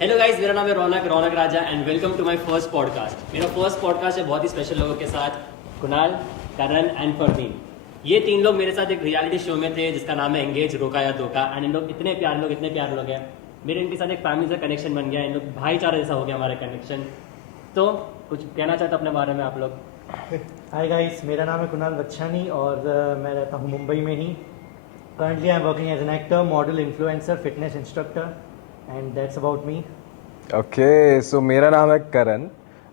Hello guys, मेरा नाम है Raunak Raja and welcome to my first podcast. मेरा फर्स्ट पॉडकास्ट है बहुत ही स्पेशल लोगों के साथ, कुणाल, करण एंड फरदीन। ये तीन लोग मेरे साथ एक रियलिटी शो में थे जिसका नाम है एंगेज रोका या धोखा। एंड इन लोग इतने प्यारे लोग हैं। मेरे इनके साथ एक फैमिली से कनेक्शन बन गया, इन लोग भाईचारा जैसा हो गया हमारा कनेक्शन। तो कुछ कहना चाहते अपने बारे में आप लोग? हाय गाइस, मेरा नाम है कुणाल बच्चानी और मैं रहता हूँ मुंबई में ही। Currently I am working as an actor, model, influencer, fitness instructor and that's about me. Okay, so मेरा नाम है करण।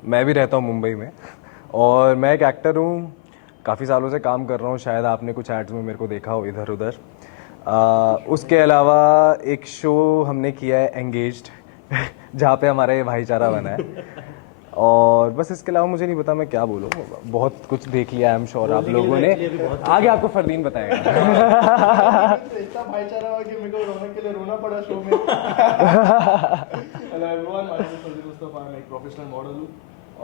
मैं भी रहता हूँ मुंबई में और मैं एक एक्टर हूँ। काफ़ी सालों से काम कर रहा हूँ, शायद आपने कुछ एड्स में मेरे को देखा हो इधर उधर। उसके अलावा एक शो हमने किया है एंगेज्ड जहाँ पे हमारा ये भाईचारा बना है। और बस इसके अलावा मुझे नहीं पता मैं क्या बोलूँ, बहुत कुछ देख लिया आई एम श्योर आप लोगों ने। आगे आपको फरदीन बताएगा। इतना भाईचारा हुआ कि मेरे को रौनक के लिए रोना पड़ा शो में। Hello everyone, my name is Fardeen Mustafa. मैं एक प्रोफेशनल मॉडल हूँ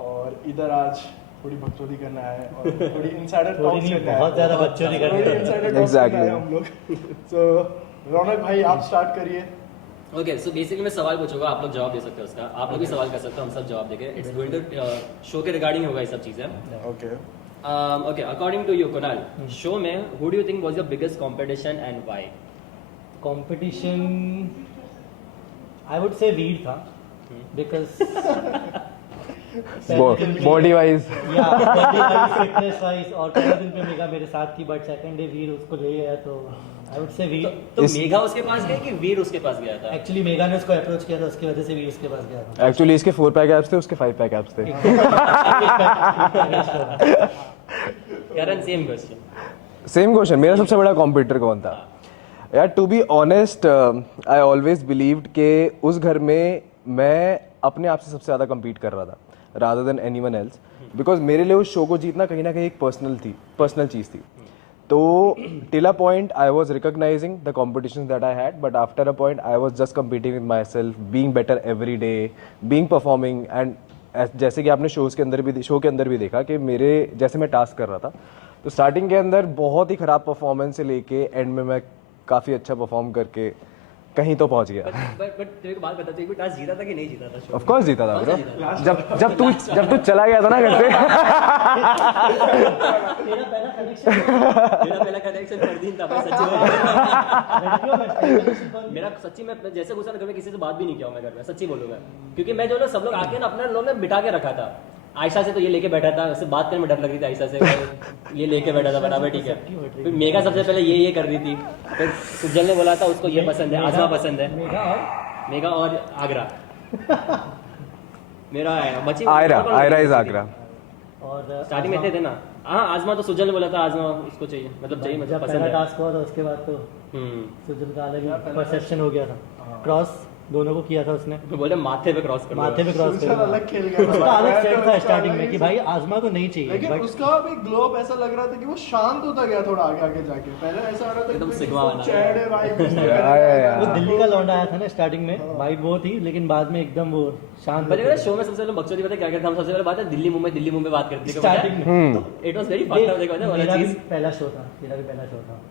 और इधर आज थोड़ी बकचोदी करना है और थोड़ी इनसाइडर टॉक्स करना है। बहुत ज़्यादा बकचोदी करनी है। इनसाइडर टॉक्स करना है हम लोग। सो रौनक भाई, आप स्टार्ट करिए। ओके, सो बेसिकली मैं सवाल पूछूंगा, आप लोग जवाब दे सकते हो उसका। आप लोग भी सवाल कर सकते हो, हम सब जवाब देंगे। इट्स गोइंग टू शो के रिगार्डिंग होगा ये सब चीज़ें। Okay okay, according to you Kunal, show में who do you think was your biggest competition and why? Competition I would say Veer था because body wise fitness wise और पहले दिन पे मेगा मेरे साथ थी, बट सेकंड डे वीर उसको ले गया, तो आई वुड से वीर। तो मेघा उसके पास गया कि वीर उसके पास गया था? एक्चुअली मेगा ने उसको अप्रोच किया था, उसकी वजह से वीर उसके पास गया था। एक्चुअली इसके 4 पैक एप्स थे, उसके 5 पैक एप्स थे। Karan, same question. Same question, मेरा सबसे बड़ा कॉम्पिटिटर कौन था? यार to be honest, I always believed के उस घर में मैं अपने आप से सबसे ज़्यादा कम्पीट कर रहा था rather than anyone else, because मेरे लिए उस शो को जीतना कहीं ना कहीं एक पर्सनल चीज़ थी। तो till a point I was recognising the competition that I had, but after a point I was just competing with my self, being better every day, being performing. And जैसे कि आपने शो के अंदर भी देखा कि मेरे जैसे मैं टास्क कर रहा था, तो स्टार्टिंग के अंदर बहुत ही ख़राब परफॉर्मेंस से लेके एंड में मैं काफ़ी अच्छा परफॉर्म करके कहीं तो पहुंच गया। बट तेरे को बात बता, तू टास्क जीता था कि नहीं जीता था? ऑफ कोर्स जीता था ब्रो। जब तू चला गया था ना घर से। मेरा पहला कनेक्शन फरदीन था भाई, सच्ची। मेरा सच्ची में जैसे घुसा ना घर में, किसी से बात भी नहीं किया मैं घर में, सच्ची बोलूंगा। क्योंकि मैं जो ना सब लोग आके ना अपने लोग ने बिठा के रखा था। आयशा से तो ये लेके बैठा था, उससे बात करने में डर लग रही थी आयशा से। ये लेके बैठा था बराबर, ठीक है। फिर मेघा सबसे पहले ये कर रही थी। फिर सुजल ने बोला था उसको ये पसंद है, आजमा पसंद है। मेघा और आगरा। मेरा बची आयरा इज आगरा। और स्टार्टिंग में थे ना। हाँ, आजमा तो सुजल ने बोला था, आजमा इसको चाहिए, मतलब चाहिए, मतलब जब पसंद पहला है। टास्क हुआ था उसके बाद तो हम्म, सुजल का अलग ही परसेप्शन हो गया था। क्रॉस दोनों को किया था उसने, तो बोले माथे पे क्रॉस कर लो। माथे पे क्रॉस उसका कर अलग खेल गया था। उसका अलग सेट था उसका स्टार्टिंग अलग में कि ही भाई आजमा को नहीं चाहिए, लेकिन बट उसका भी ग्लो अप ऐसा लग रहा था कि वो शांत होता गया थोड़ा आगे आगे जाके। पहले ऐसा आ रहा था एकदम कि सिग्मा वाला। चैड है भाई, कुछ नहीं या। वो दिल्ली का लौंडा आया था ना स्टार्टिंग में, वाइब वो थी, लेकिन बाद में एकदम वो शांत पता है शो में सबसे पहले बकचोदी पता है क्या करते हैं हम? सबसे पहले बात है दिल्ली मुंबई बात करते थे स्टार्टिंग में। It was very fun. देखो ना वाला मेरा भी चीज पहला शो था, मेरा भी पहला शो था।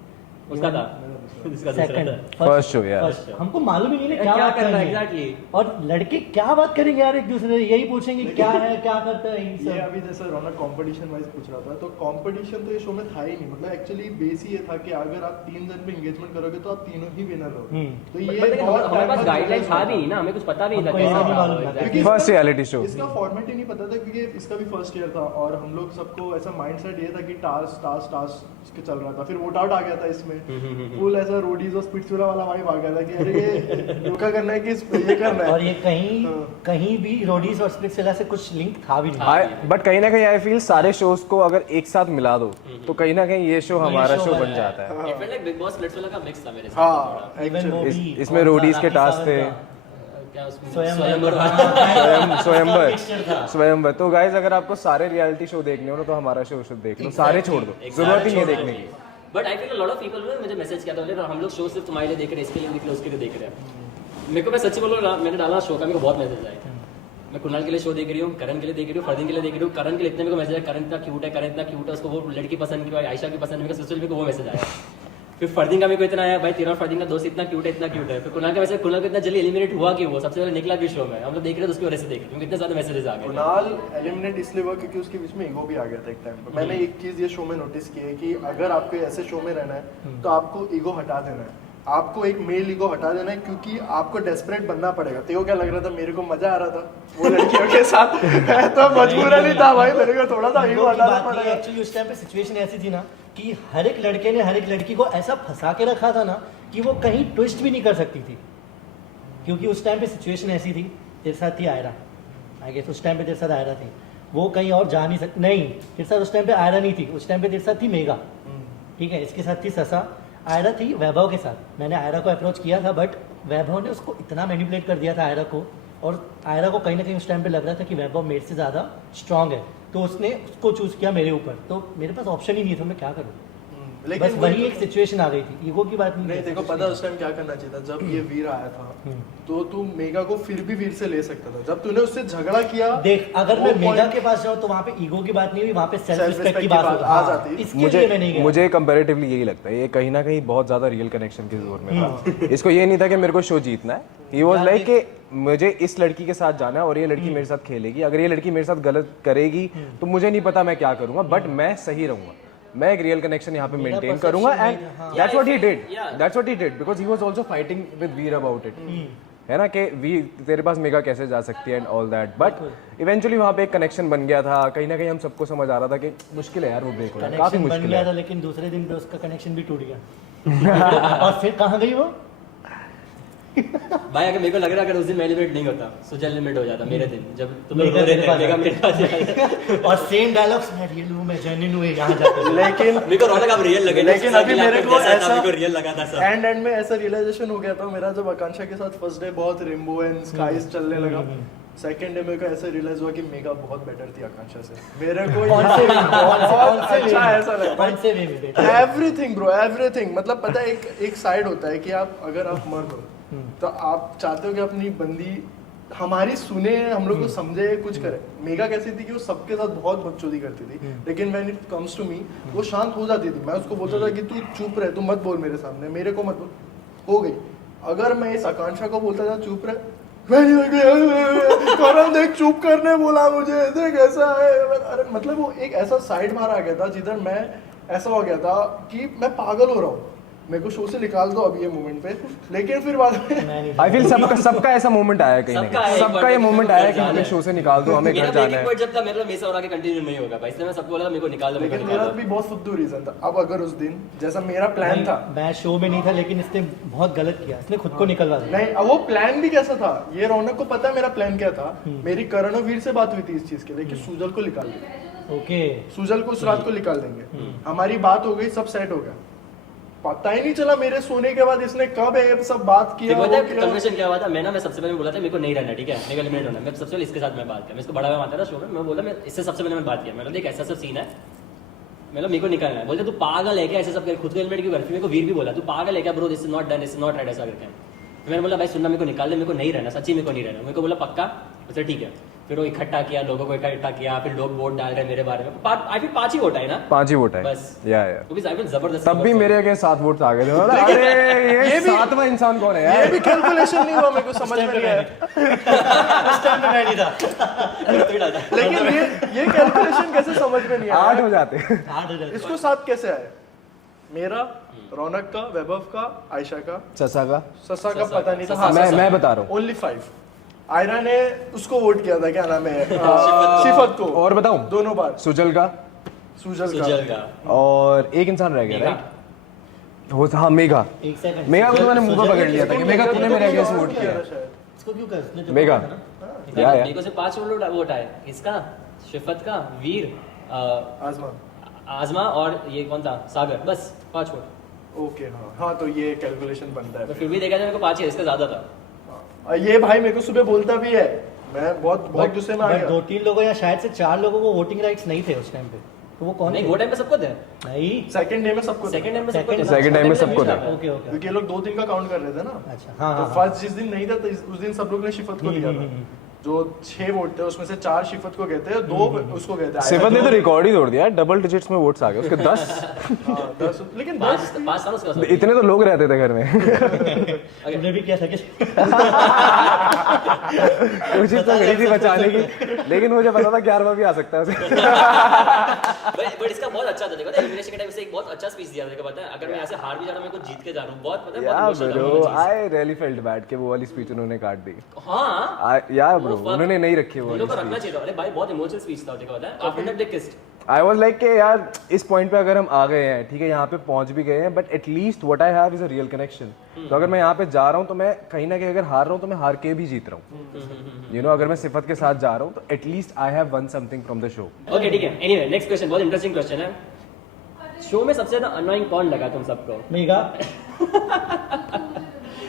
उसका था, इसका दूसरा सेकंड था। First show, yeah. फर्स्ट हमको मालूम ही नहीं है क्या क्या बात करना करनी है। एग्जैक्टली। और लड़के क्या बात करेंगे यार एक दूसरे से, यही पूछेंगे क्या है, क्या करता है इन ये सब। अभी जैसे रौनक कंपटीशन वाइज पूछ रहा था, तो कंपटीशन तो ये शो में था ही नहीं। मतलब एक्चुअली बेस ये था कि अगर आप 3 जन पे एंगेजमेंट करोगे तो आप तीनों ही विनर हो। तो ये हमारे पास गाइडलाइन था भी नहीं ना, हमें कुछ पता भी नहीं था हमको ये कैसा नहीं क्या मालूम होगा था। exactly। First reality show. इसका फॉर्मेट ही नहीं पता था क्योंकि इसका भी फर्स्ट ईयर था और हम लोग सबको ऐसा माइंडसेट ये था कि टास्क के चल रहा था। फिर वोट आउट आ गया था इसमें, फुल ऐसा रोडीज और स्पिट्सविला वाला वाइब आ गया था कि अरे ये धोखा करना है कि ये करना है। और ये कहीं भी रोडीज और स्प्लिट्सविला से कुछ लिंक था भी नहीं। बट कहीं ना कहीं आई फील सारे शोज को अगर एक साथ मिला दो तो कहीं ना कहीं ये शो हमारा शो बन जाता है। It felt like big boss Splitsvilla का मिक्स था मेरे साथ हाँ, थोड़ा। इवन वो भी इसमें रोडीज के टास्क थे, क्या उसमें स्वयंवर स्वयंवर। तो गाइज अगर आपको सारे रियलिटी शो देखने हो ना तो हमारा शो देख लो, सारे छोड़ दो, जरूरत ही नहीं है देखने की। But I feel lot of people ने मुझे मैसेज किया था, बोले हम लोग शो सिर्फ तुम्हारे लिए देख रहे हैं, इसके लिए देख रहे हैं, उसके लिए देख रहे हैं। मेरे को, मैं सच्ची बोलूँ, मैंने डाला शो का, मेरे को बहुत मैसेज आए। मैं कुणाल के लिए शो देख रही हूँ, करण के लिए देख रही हूँ, फरदीन के लिए देख रही हूँ। करण के लिए इतने मेरे को मैसेज है, करण इतना क्यूट है, उसको वो लड़की पसंद की, आयशा की पसंद, मेरे को वो मैसेज आया। फिर फरदीन का मेरे को इतना आया भाई तेरा और फरदीन का दोस्त इतना क्यूट है फिर कुणाल का वैसे कुणाल को इतना जल्दी एलिमिनेट हुआ कि वो सबसे पहले निकला भी शो में हम लोग देख रहे थे उसकी वजह से देख रहे क्योंकि इतने ज्यादा मैसेजेस आ गए कुणाल एलिमिनेट इसलिए हुआ क्योंकि उसके बीच में ईगो भी आ गया था एक टाइम पे। मैंने एक चीज ये शो में नोटिस की है कि अगर आपको ऐसे शो में रहना है तो आपको ईगो हटा देना है, आपको एक मेल ईगो हटा देना है क्योंकि आपको डेस्परेट बनना पड़ेगा। तेरे को क्या लग रहा था मेरे को मजा आ रहा था वो लड़कियों के साथ तो मजबूरन नहीं था भाई, मेरे को थोड़ा सा ईगो हटाना पड़ेगा। एक्चुअली उस टाइम पे सिचुएशन ऐसी थी ना कि हर एक लड़के ने हर एक लड़की को ऐसा फंसा के रखा था ना कि वो कहीं ट्विस्ट भी नहीं कर सकती थी, क्योंकि उस टाइम पे सिचुएशन ऐसी थी। तेरे साथ थी आयरा, आई गेस उस टाइम पे तेरे साथ आयरा थी, वो कहीं और जा नहीं सकती। नहीं, तेरे साथ उस टाइम पे आयरा नहीं थी, उस टाइम पे तेरे साथ थी मेगा, ठीक है। इसके साथ थी ससा, आयरा थी वैभव के साथ। मैंने आयरा को अप्रोच किया था बट वैभव ने उसको इतना मैनिपुलेट कर दिया था आयरा को, और आयरा को कहीं ना कहीं उस टाइम पे लग रहा था कि वैभव मेरे से ज़्यादा स्ट्रांग है, तो उसने उसको चूज किया मेरे ऊपर। तो मेरे पास ऑप्शन ही नहीं था, मैं क्या करूँ। बस वही एक सिचुएशन आ गई थी, ईगो की बात नहीं। देखो पता उस टाइम क्या करना चाहिए था, जब ये वीर आया था तो तू मेगा को फिर भी वीर से ले सकता था। जब तूने उससे झगड़ा किया, देख अगर मैं मेगा के पास जाऊँ तो वहाँ पे ईगो की बात नहीं हुई, वहाँ पे सेल्फ रिस्पेक्ट की बात आ जाती। इसके लिए मैं नहीं गया। मुझे कंपैरेटिवली यही लगता है, ये कहीं ना कहीं बहुत ज्यादा रियल कनेक्शन के जोर में था। इसको ये नहीं था कि मेरे को शो जीतना है, ही वाज लाइक कि मुझे इस लड़की के साथ जाना है और ये लड़की मेरे साथ खेलेगी, अगर ये लड़की मेरे साथ गलत करेगी तो मुझे नहीं पता मैं क्या करूंगा, बट मैं सही रहूंगा, मैं एक रियल कनेक्शन यहाँ पे मेंटेन करूंगा। And that's what he did because he was also fighting with Veer about it, है ना, कि वी तेरे पास मेगा कैसे जा सकती है and all that. But eventually वहाँ पे एक कनेक्शन बन गया था, कहीं ना कहीं हम सबको समझ आ रहा था कि मुश्किल है यार वो ब्रेक होना, काफी बन मुश्किल गया था, है। लेकिन दूसरे दिन पे उसका कनेक्शन भी टूट गया। और फिर कहाँ गई वो? भाई अगर मेरे को लग रहा है अगर उस दिन मैं एलिमिनेट नहीं होता सुजल एलिमिनेट हो जाता मेरे दिन, जब तुम लोग मेगा रो रहे तेरे थे पास मेगा मेरे पास आया। और सेम डायलॉग्स, मैं रियल हूँ, मैं जेन्युइन हूँ, यहाँ जाकर। लेकिन मेरे को रौनक अब रियल लगे, लेकिन अभी मेरे को ऐसा मेरे को रियल लगा था सब। एंड में ऐसा रियलाइजेशन हो गया था मेरा, जब आकांक्षा के साथ फर्स्ट डे बहुत रेनबो एंड स्काईज चलने लगा, सेकंड डे मेरे को ऐसा रियलाइज हुआ कि मेगा बहुत बेटर थी आकांक्षा से। मेरे को कौन से वे में? बहुत अच्छा ऐसा लगा। कौन से वे में बेटा? Everything bro, everything. मतलब पता है एक साइड होता है कि आप अगर आप मर्द हो तो आप चाहते हो कि अपनी बंदी हमारी सुने, हम लोग को समझे, कुछ करे। मेगा कैसी थी कि वो सबके साथ बहुत बकचोदी करती थी, लेकिन when it comes to me वो शांत हो जाती थी। मैं उसको बोलता था कि तू चुप रह, तू मत बोल मेरे सामने, मेरे को मत बोल, हो गई। अगर मैं इस आकांक्षा को बोलता था चुप रह, करण देख चुप करने बोला मुझे, देख ऐसा है, अरे मतलब वो एक ऐसा साइड मार आ गया था जिधर मैं ऐसा हो गया था कि मैं पागल हो रहा हूँ, मेरे को शो से निकाल दो अभी ये मोमेंट पे। लेकिन फिर बाद में आई फील सबका ऐसा मोमेंट आया कहीं ना कहीं, सबका ये मोमेंट आया कि हमें शो से निकाल दो, हमें घर जाना है। जब तक मेरा मेसा और आगे कंटिन्यू नहीं होगा भाई, इसलिए मैं सबको बोला मेरे को निकाल दो। लेकिन मेरा भी बहुत फुद्दू रीजन था। अब अगर उस दिन जैसा मेरा प्लान था, मैं शो में नहीं था, लेकिन इसने बहुत गलत किया, इसने खुद को निकलवा दिया। नहीं, अब वो प्लान भी कैसा था, ये रौनक को पता है मेरा प्लान क्या था। मेरी करण और वीर से बात हुई थी इस चीज के लिए कि सुजल को निकाल देंगे। ओके, सुजल को उस रात को निकाल देंगे। हमारी बात हो गई, सब सेट हो गया। पता ही नहीं चला मेरे सोने के बाद इसने कब ये सब बात किया। कन्वर्सेशन क्या हुआ था, मैं सबसे पहले बोला था मेरे को नहीं रहना, ठीक है, मेरे को एलिमिनेट होना। मैं सबसे पहले इसके साथ मैं बात किया, मैं इसको बड़ा भाई मानता था शो में, मैं बोला मैं इससे सबसे पहले मैं बात किया, मैं देख ऐसा सब सीन है, मतलब मेरे को निकलना है। बोलते तू पागल है क्या, ऐसे सब कर खुद को एलिमिनेट क्यों कर। फिर मेरे को वीर भी बोला तू पागल है क्या bro, this is not done, this is not right, ऐसा करके। मैंने बोला भाई सुनना, मेरे को निकाल दे, मेरे को नहीं रहना, सच्ची मेरे को नहीं रहना। मेरे को बोला पक्का, अच्छा ठीक है। फिर वो इकट्ठा किया, लोगों को इकट्ठा किया, फिर लोग वोट डाल रहे हैं मेरे बारे में। आई फिर 5 ही वोट है ना, 5 ही वोट है बस। या क्योंकि आई विल जबरदस्त। तब भी मेरे अगेंस्ट 7 वोट आ गए थे। अरे ये 7वां इंसान कौन है यार, ये भी कैलकुलेशन नहीं हुआ, मेरे को समझ में नहीं आया। उस टाइम पे मैं नहीं था। लेकिन ये कैलकुलेशन कैसे समझ में नहीं आया। 8 हो जाते। 8 हो जाते। इसको 7 कैसे आए? मेरा, रौनक का, वैभव का, आयशा का, ससा का पता नहीं था। मैं बता रहा हूँ ओनली 5। आयरा ने उसको वोट किया था, क्या नाम है, शिफत को। और बताऊं, दोनों बार। सुजल का, सुजल का। और एक इंसान रह गया राइट, वो था मेघा। एक सेकंड, मेघा को तो मैंने मुंह पर पकड़ लिया था कि मेघा तूने मेरे अगेंस्ट वोट किया। इसको क्यों कर, इसने जो मेघा बोला था ना, या मेरे को से 5 वोट आए, इसका, शिफत का, वीर, आजमा और ये कौन था, सागर, बस 5 वोट। ओके, हाँ तो ये कैलकुलेशन बनता है। तो फिर भी देखा जाए मेरे को 5 ही, इसका ज्यादा था। ये भाई मेरे को सुबह बोलता भी है, मैं बहुत गुस्से में आ बट गया। 2-3 लोगों या शायद से 4 लोगों को वोटिंग राइट्स नहीं थे उस टाइम पे, तो वो कौन नहीं, थे? वो टाइम पे सबको थे। नहीं, सेकंड डे में सबको, सेकंड टाइम में Second- सबको थे। second time में सबको था। ओके ओके, क्योंकि ये लोग 2 दिन का काउंट कर रहे थे ना। अच्छा हाँ तो हाँ, फर्स्ट जिस दिन नहीं था तो उस दिन सब लोग ने शिफत को दिया था। जो 6 वोट थे उसमें से 4 शिफत को गए थे, 2 उसको गए थे। सिफत ने तो रिकॉर्ड ही तोड़ दिया, डबल डिजिट्स में वोट्स आ गए उसके 10। हाँ, 10 लेकिन 10 पाँच साल उसके पास। इतने तो लोग रहते थे घर में। तुमने भी किया था कि कोशिश तो करी थी बचाने की, लेकिन मुझे पता था 11वां भी आ सकता है उसे। बट इसका बहुत अच्छा था, देखो एलिमिनेशन के टाइम से एक बहुत अच्छा स्पीच दिया था, देखो पता है अगर मैं ऐसे हार भी जा रहा हूं, मैं कुछ जीत के जा रहा हूं, बहुत पता है या बहुत ब्रो, इमोशनल था। आई रियली फेल्ट बैड कि वो वाली स्पीच उन्होंने काट दी। हां या ब्रो, उन्होंने नहीं रखी वो उन वाली लोगों को रखना स्पीच। चाहिए था। अरे भाई बहुत इमोशनल स्पीच था, देखो पता है after that they kissed. I was like कि यार इस पॉइंट पे अगर हम आ गए हैं, ठीक है यहाँ पे पहुंच भी गए हैं, but at least what I have is a real connection. तो अगर मैं यहाँ पे जा रहा हूँ तो मैं कहीं ना कहीं अगर हार रहा हूँ तो मैं हार के भी जीत रहा हूँ। यू नो, अगर मैं सिफत के साथ जा रहा हूँ तो at least I have one something from the show. Okay ठीक है, एनीवे नेक्स्ट क्वेश्चन, बहुत इंटरेस्टिंग क्वेश्चन है। शो में सबसे ज्यादा अननोइंग कौन लगा तुम सबको? मेगा।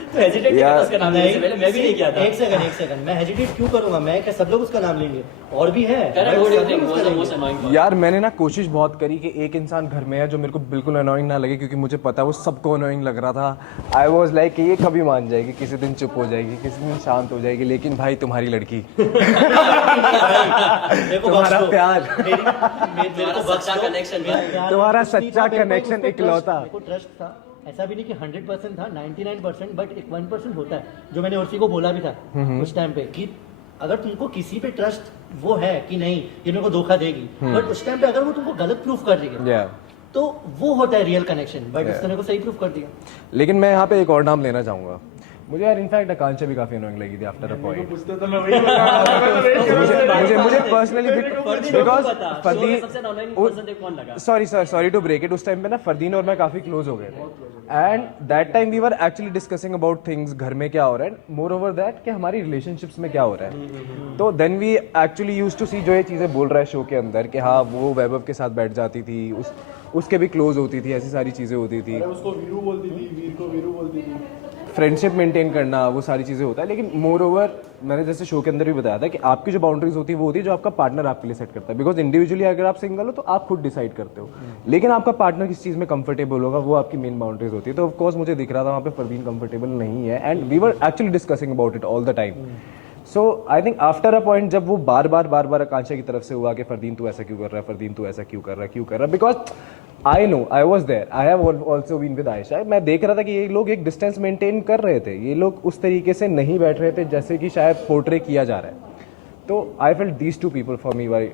तो हेजिटेट किया था उसका नाम लेने से पहले, मैं भी नहीं किया था। एक सेकंड, मैं हेजिटेट क्यों करूंगा? मैं क्या सब लोग उसका नाम लेंगे? और भी है। Karan, what do you think was the most annoying कौन? यार मैंने ना कोशिश बहुत करी कि एक इंसान घर में है जो मेरे को बिल्कुल अनोइंग ना लगे, क्योंकि मुझे पता है वो सबको अनोइंग लग रहा था। आई वाज लाइक कि ये कभी मान जाएगी, किसी दिन चुप हो जाएगी, किसी दिन शांत हो जाएगी, लेकिन भाई तुम्हारी लड़की, तुम्हारा प्यार, मेरे को सच्चा connection था। तुम्हारा सच्चा connection इकलौता। मेरे को ट्रस्ट था, ऐसा भी नहीं कि 100% था, 99%, बट एक 1% होता है जो मैंने उर्सी को बोला भी था उस टाइम पे कि अगर तुमको किसी पे ट्रस्ट वो है कि नहीं ये मेरे को धोखा देगी, बट उस टाइम पे अगर वो तुमको गलत प्रूफ कर रही है Yeah. तो वो होता है रियल कनेक्शन। बट उसने मेरे को सही प्रूफ कर दिया। लेकिन मैं यहाँ पे एक और नाम लेना चाहूंगा। मुझे यार इनफैक्ट आकांक्षा भी काफी अनोइंग लगी थी आफ्टर अ पॉइंट। पूछते तो मैं वही बता रहा था। मुझे पर्सनली बिकॉज फरदीन सबसे अननोइंग पर्सन कौन लगा? सॉरी टू ब्रेक इट, उस टाइम पे ना फरदीन और मैं काफी क्लोज हो गए थे, and that time we were actually discussing about things, घर में क्या हो रहा है, मोर ओवर दैट कि हमारी रिलेशनशिप्स में क्या हो रहा है। तो then we actually used to see जो ये चीजें बोल रहा है शो के अंदर कि हाँ वो वैभव के साथ बैठ जाती थी, उसके भी क्लोज होती थी, ऐसी सारी चीजें होती थी, उसको वीरू बोलती थी, वीर को वीरू बोलती थी, फ्रेंडशिप मेंटेन करना, वो सारी चीज़ें होता है। लेकिन मोर ओवर मैंने जैसे शो के अंदर भी बताया था कि आपकी जो बाउंड्रीज होती है वो होती है जो आपका पार्टनर आपके लिए सेट करता है, बिकॉज इंडिविजुअली अगर आप सिंगल हो तो आप खुद डिसाइड करते हो, लेकिन आपका पार्टनर किस चीज़ में कंफर्टेबल होगा वो आपकी मेन बाउंड्रीज होती है। तो ऑफकोर्स मुझे दिख रहा था वहाँ पे फरदीन कंफर्टेबल नहीं है, and we were actually discussing about it all the time. So I think after a point जब वो बार बार आकांक्षा की तरफ से हुआ कि फरदीन तू ऐसा क्यों कर रहा है, फरदीन तू ऐसा क्यों कर रहा है, because I know I was there, I have also been with Ayesha. मैं देख रहा था कि ये लोग एक डिस्टेंस मेंटेन कर रहे थे, ये लोग उस तरीके से नहीं बैठ रहे थे जैसे कि शायद पोर्ट्रे किया जा रहा है। तो I felt these two people for me were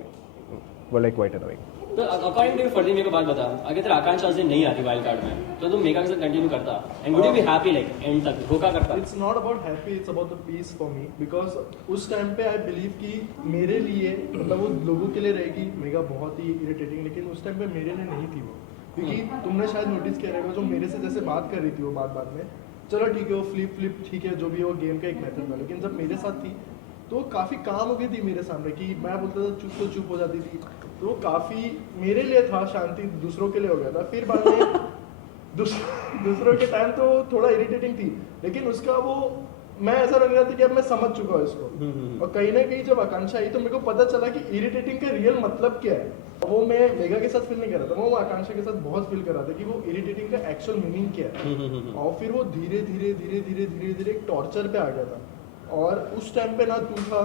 like quite annoying. तो अकॉर्डिंग टू फरदीन मेरे को बात बता, अगर तेरा आकांक्षा उस दिन नहीं आती वाइल्ड कार्ड में तो तुम मेगा के साथ कंटिन्यू करता and would you be happy like end तक धोखा करता? It's not about happy, it's about the peace for me, because उस टाइम पे आई बिलीव कि मेरे लिए मतलब वो लोगों के लिए रहेगी मेगा बहुत ही इरिटेटिंग, लेकिन उस टाइम पे मेरे लिए नहीं थी वो, क्योंकि तुमने शायद नोटिस किया रहेगा जो मेरे से जैसे बात कर रही थी वो बात में, चलो ठीक है वो फ्लिप ठीक है जो भी वो गेम का एक मेथड था, लेकिन जब मेरे साथ थी तो काफ़ी काम हो गई थी मेरे सामने कि मैं बोलता था चुप तो चुप हो जाती थी, तो वो काफ़ी मेरे लिए था शांति, दूसरों के लिए हो गया था। फिर बाद में दूसरों के टाइम तो थोड़ा इरिटेटिंग थी, लेकिन उसका वो मैं ऐसा लग रहा था कि अब मैं समझ चुका हूँ इसको, और कहीं ना कहीं जब आकांक्षा आई तो मेरे को पता चला कि इरिटेटिंग का रियल मतलब क्या है। वो मैं मेगा के साथ फील नहीं कर रहा था, वो आकांक्षा के साथ बहुत फील कर रहा था कि वो इरिटेटिंग का एक्चुअल मीनिंग क्या है, और फिर वो धीरे धीरे एक टॉर्चर पे आ गया था। और उस टाइम पे ना तू था,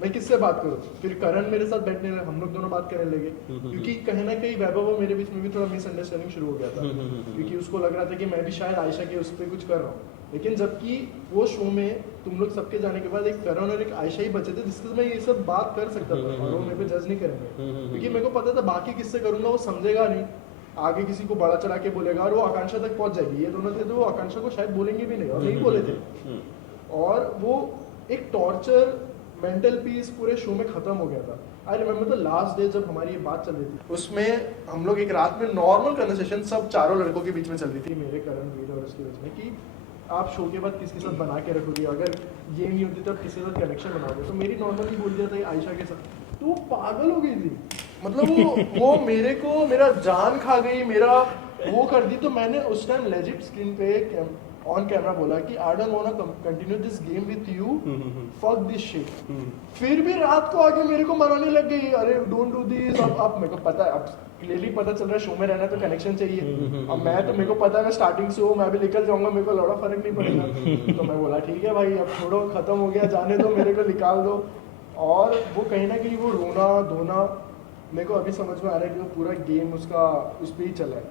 मैं किससे बात करूँ, फिर करण मेरे साथ बैठने लगे, हम लोग दोनों बात करने लगे, क्योंकि कहीं ना कहीं वैभव और मेरे बीच में भी थोड़ा मिसअंडरस्टैंडिंग शुरू हो गया था, क्योंकि उसको लग रहा था कि मैं भी शायद आयशा के उस पर कुछ कर रहा हूँ, लेकिन जबकि वो शो में तुम लोग सबके जाने के बाद एक करण और एक आयशा ही बचे थे जिससे मैं ये सब बात कर सकता था, और वो मेरे पे जज नहीं करेंगे, क्योंकि मेरे को पता था बाकी किससे करूंगा वो समझेगा नहीं, आगे किसी को बड़ा चढ़ा के बोलेगा और वो आकांक्षा तक पहुंच जाएगी। ये दोनों थे तो वो आकांक्षा को शायद बोलेंगे भी नहीं, और नहीं बोले थे, और वो एक टॉर्चर मेंटल पीस पूरे शो में खत्म हो गया था। I remember the last day जब हमारी ये बात चल रही थी, उसमें हम लोग एक रात में नॉर्मल कन्वर्सेशन सब चारों लड़कों के बीच में चल रही थी, मेरे, करण, वीर और उसके बीच में, कि आप शो के बाद किसके साथ बना के रखोगे, अगर ये नहीं होती तो आप किसके साथ कनेक्शन बनाओगे, तो मेरी नॉर्मली बोल दिया था आयशा के साथ, तो वो पागल हो गई थी, मतलब वो मेरे को मेरा जान खा गई, मेरा वो कर दी। तो मैंने उस टाइम लेजिट स्क्रीन पे ऑन कैमरा बोला कि I don't want to continue this game with you, fuck this shit. फिर भी रात को आके मेरे को मनाने लग गई, अरे डोंट डू दिस। अब मेरे को पता है, अब क्लियरली पता चल रहा है शो में रहना तो कनेक्शन चाहिए। अब मैं तो मेरे को पता है मैं स्टार्टिंग से हूँ, मैं भी निकल जाऊंगा, मेरे को लौड़ा फर्क नहीं पड़ेगा। तो मैं बोला ठीक है भाई अब छोड़ो, खत्म हो गया, जाने दो, मेरे को निकाल दो। और वो कहीं ना कहीं वो रोना धोना मेरे को अभी समझ में आ रहा है कि वो पूरा गेम उसका उस पर ही चला है।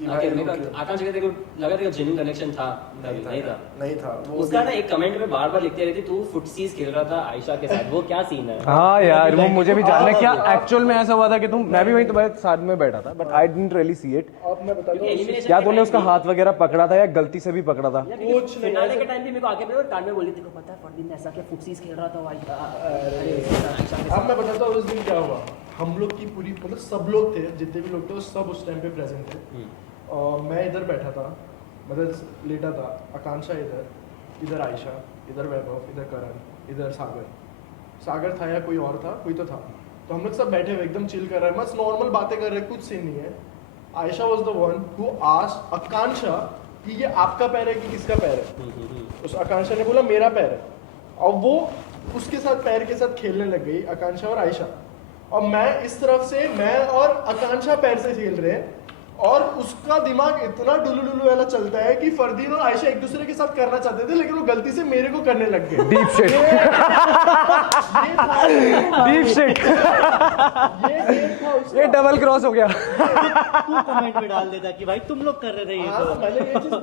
आकाश का देखो लगा था जेन्युइन कनेक्शन था, नहीं था वो उसका ना एक कमेंट में बार बार लिखते रहती तू फुटसीज खेल रहा था आयशा के साथ, वो क्या सीन है? हाँ यार वो मुझे भी जानना है क्या एक्चुअल में ऐसा हुआ था कि तुम, मैं भी वहीं तुम्हारे साथ में बैठा था but I didn't really see it. अब मैं बता दूं क्या तूने उसका हाथ वगैरह पकड़ा था या गलती से भी पकड़ा था? कुछ फिनाले के टाइम भी मेरे को आके मेरे कान में बोली थी, पता है फरदीन ने ऐसा क्या फुटसीज खेल रहा था आयशा। अब मैं बताता हूँ उस दिन क्या हुआ। हम लोग की पूरी मतलब सब लोग थे, जितने भी लोग थे वो सब उस टाइम पे प्रेजेंट थे। और मैं इधर बैठा था, मतलब लेटा था, आकांक्षा इधर आयशा, इधर वैभव, इधर करण, इधर सागर था या कोई और था, कोई तो था। तो हम लोग सब बैठे हुए एकदम चिल कर रहे हैं, बस नॉर्मल बातें कर रहे हैं, कुछ सीन नहीं है। Ayesha was the one who asked Akanksha कि ये आपका पैर है कि किसका पैर है। उस आकांक्षा ने बोला मेरा पैर है, और वो उसके साथ पैर के साथ खेलने लग गई आकांक्षा और आयशा। और मैं इस तरफ से, मैं और आकांक्षा पैर से खेल रहे हैं, और उसका दिमाग इतना डुलू वाला चलता है कि फरदीन और आयशा एक दूसरे के साथ करना चाहते थे, लेकिन वो गलती से मेरे को करने लग गए। डीप शिट, डीप शिट, ये डबल क्रॉस हो गया। तू कमेंट में डाल देता कि भाई तुम लोग कर रहे थे ये तो। मैंने ये चीज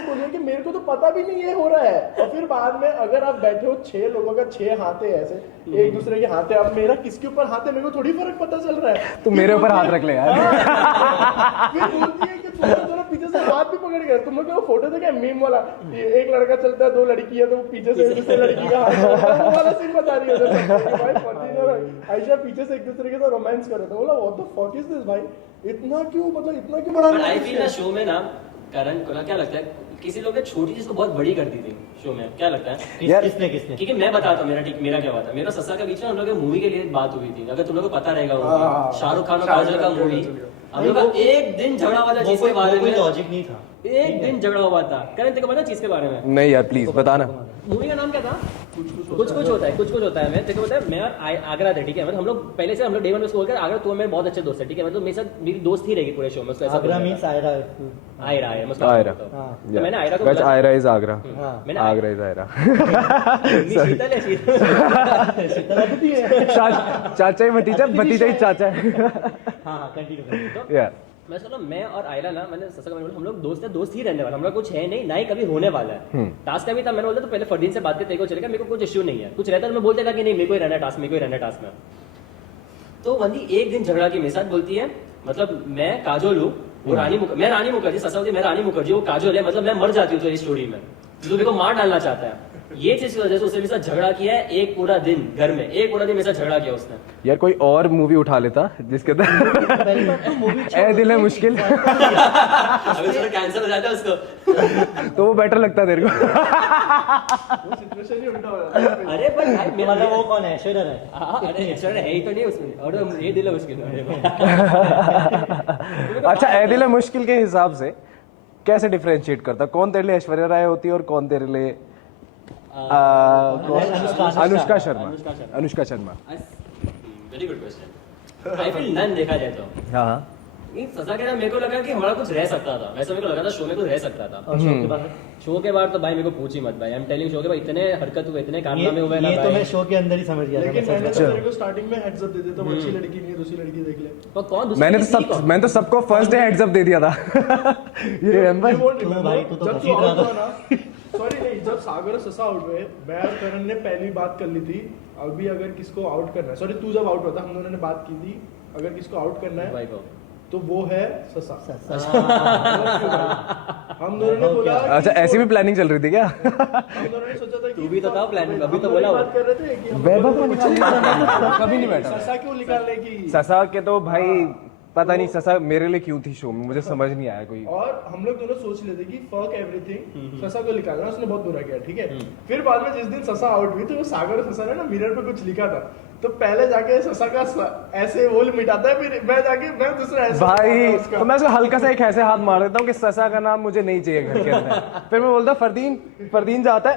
बोली है कि मेरे को तो पता भी नहीं ये हो रहा है। और फिर बाद में अगर आप बैठे हो 6 लोगों का 6 हाथ है ऐसे एक दूसरे के हाथ है, अब मेरा किसके ऊपर हाथ है मेरे को थोड़ी फर्क पता चल रहा है। तू मेरे ऊपर हाथ रख ले यार। फिर बोलती है कि थोड़ा पीछे से हाथ भी पकड़ गए। तुम लोग वो फोटो देखा मीम वाला, एक लड़का चलता है 2 लड़की है तो वो पीछे से दूसरे लड़की का हाथ, वो वाला सीन बता रही है भाई फरदीन और आयशा पीछे से एक दूसरे के साथ रोमांस कर रहे थे। बोला what the fuck is this भाई, इतना क्यों बड़ा। बट आई फील ना शो में ना करण को ना क्या लगता है किसी लोग ने छोटी चीज को बहुत बड़ी कर दी थी शो में, क्या लगता है? किसने क्योंकि मैं बताता हूँ मेरा क्या हुआ था। मेरा ससा के बीच में हम लोग मूवी के लिए बात हुई थी, अगर तुम लोग को पता रहेगा शाहरुख खान और काजल का मूवी। हम लोग का एक दिन झगड़ा हुआ था जिसके बारे में, लॉजिक नहीं था, एक दिन झगड़ा हुआ था। करण तेरे को पता चीज के बारे में? नहीं यार प्लीज बताना। मूवी का नाम क्या था? कुछ होता है। मैं तेरे को पता है मैं और आगरा थे, ठीक है? मतलब हम लोग पहले से हम लोग डे वन में उसको बोलकर आगरा तू मेरे बहुत अच्छे दोस्त है, ठीक है? मतलब मेरे साथ मेरी दोस्त ही रहेगी पूरे शो में। उसको ऐसा आगरा मींस आयरा तो मैंने आयरा को बोला, आयरा इज आगरा, मैंने आगरा इज आयरा। शीतल है शीतल चाचा ही भतीजा ही चाचा है। हाँ कंटिन्यू तो यार मैं सोचा मैं और आयला ना, मैंने ससा का हम लोग दोस्त ही रहने वाले, हम लोग कुछ है नहीं, ना ही कभी होने वाला है। टास्क का भी था, मैंने बोला तो पहले फरदीन से बात करते को चलेगा, मेरे को कुछ इश्यू नहीं है। कुछ रहता तो मैं बोलता था कि नहीं मेरे को ही रहना टास्क में। तो वंदी एक दिन झगड़ा की मेरे साथ बोलती है, मतलब मैं काजोल हूँ, वो मैं रानी मुखर्जी, ससा बोलती मैं रानी मुखर्जी, वो काजोल है, मतलब मैं मर जाती हूँ तो इस स्टोरी में, तो मेरे को मार डालना चाहता है। ये चीज की वजह से उसने मेरे साथ झगड़ा किया है एक पूरा दिन, घर में एक पूरा दिन मेरे साथ झगड़ा किया उसने। यार कोई और मूवी उठा लेता जिसके अंदर ए दिल है मुश्किल, अभी उसका कैंसर हो जाता है उसको, तो वो बेटर लगता है तेरे को। सिचुएशन ही उल्टा हो जाता है। अरे पर भाई मेरा मतलब वो कौन है? ऐश्वर्या राय? हाँ, अरे ऐश्वर्या है ही तो नहीं उसमें, और ये दिल है मुश्किल। अच्छा ए दिल है मुश्किल के हिसाब से कैसे डिफरेंशिएट करता, कौन तेरे लिए ऐश्वर्या राय होती है और कौन तेरे लिए Anushka Sharma? Very good question. I feel none देखा जाए तो हाँ सजा के मेरे को लगा कि हमारा कुछ रह सकता था, वैसे मेरे को लगा था शो में कुछ रह सकता था। और शो के बाद तो भाई मेरे को पूछ ही मत भाई, आई एम टेलिंग, शो के बाद इतने हरकत हुए, इतने कारनामे हुए ना ये तो भाई। मैं शो के अंदर ही समझ गया था। लेकिन मैंने तो तेरे को स्टार्टिंग में हेड्स अप दे दिया था, अच्छी लड़की नहीं है, दूसरी लड़की देख ले। पर कौन दूसरी मैंने तो सबको फर्स्ट डे हेड्स अप दे दिया था। ये रिमेंबर भाई तू तो जब तू आउट हुआ ना, सॉरी नहीं, जब सागर और ससा आउट हुए, मैं और करण ने पहली बात कर ली थी, अभी अगर किसको आउट करना है, सॉरी तू जब आउट हुआ था हम दोनों ने बात की थी, अगर किसको आउट करना है भाई को तो वो है ससा। हम दोनों ने बोला अच्छा ऐसी भी प्लानिंग चल रही थी क्या? हम दोनों ने सोचा था कि तू भी तो था प्लानिंग, अभी तो बोला बात कर रहे थे कि वैभव को निकालने कभी नहीं बैठा। ससा क्यों निकालने की? ससा के तो भाई पता नहीं ससा मेरे लिए क्यों थी शो में, मुझे समझ नहीं आया कोई। और हम लोग दोनों सोच लेते कि फक एवरीथिंग, ससा को निकालना, उसने बहुत बुरा किया, ठीक है। फिर बाद में जिस दिन ससा आउट हुई तो वो सागर और ससा ने ना मिरर पे कुछ लिखा था, तो पहले जाके ससा का ऐसे वो मिटाता है, फिर मैं जाके मैं दूसरा ऐसे भाई उसका। तो मैं उसको हल्का सा एक ऐसे हाथ मार देता हूँ कि ससा का नाम मुझे नहीं चाहिए घर के अंदर। फिर मैं बोलता फरदीन जाता है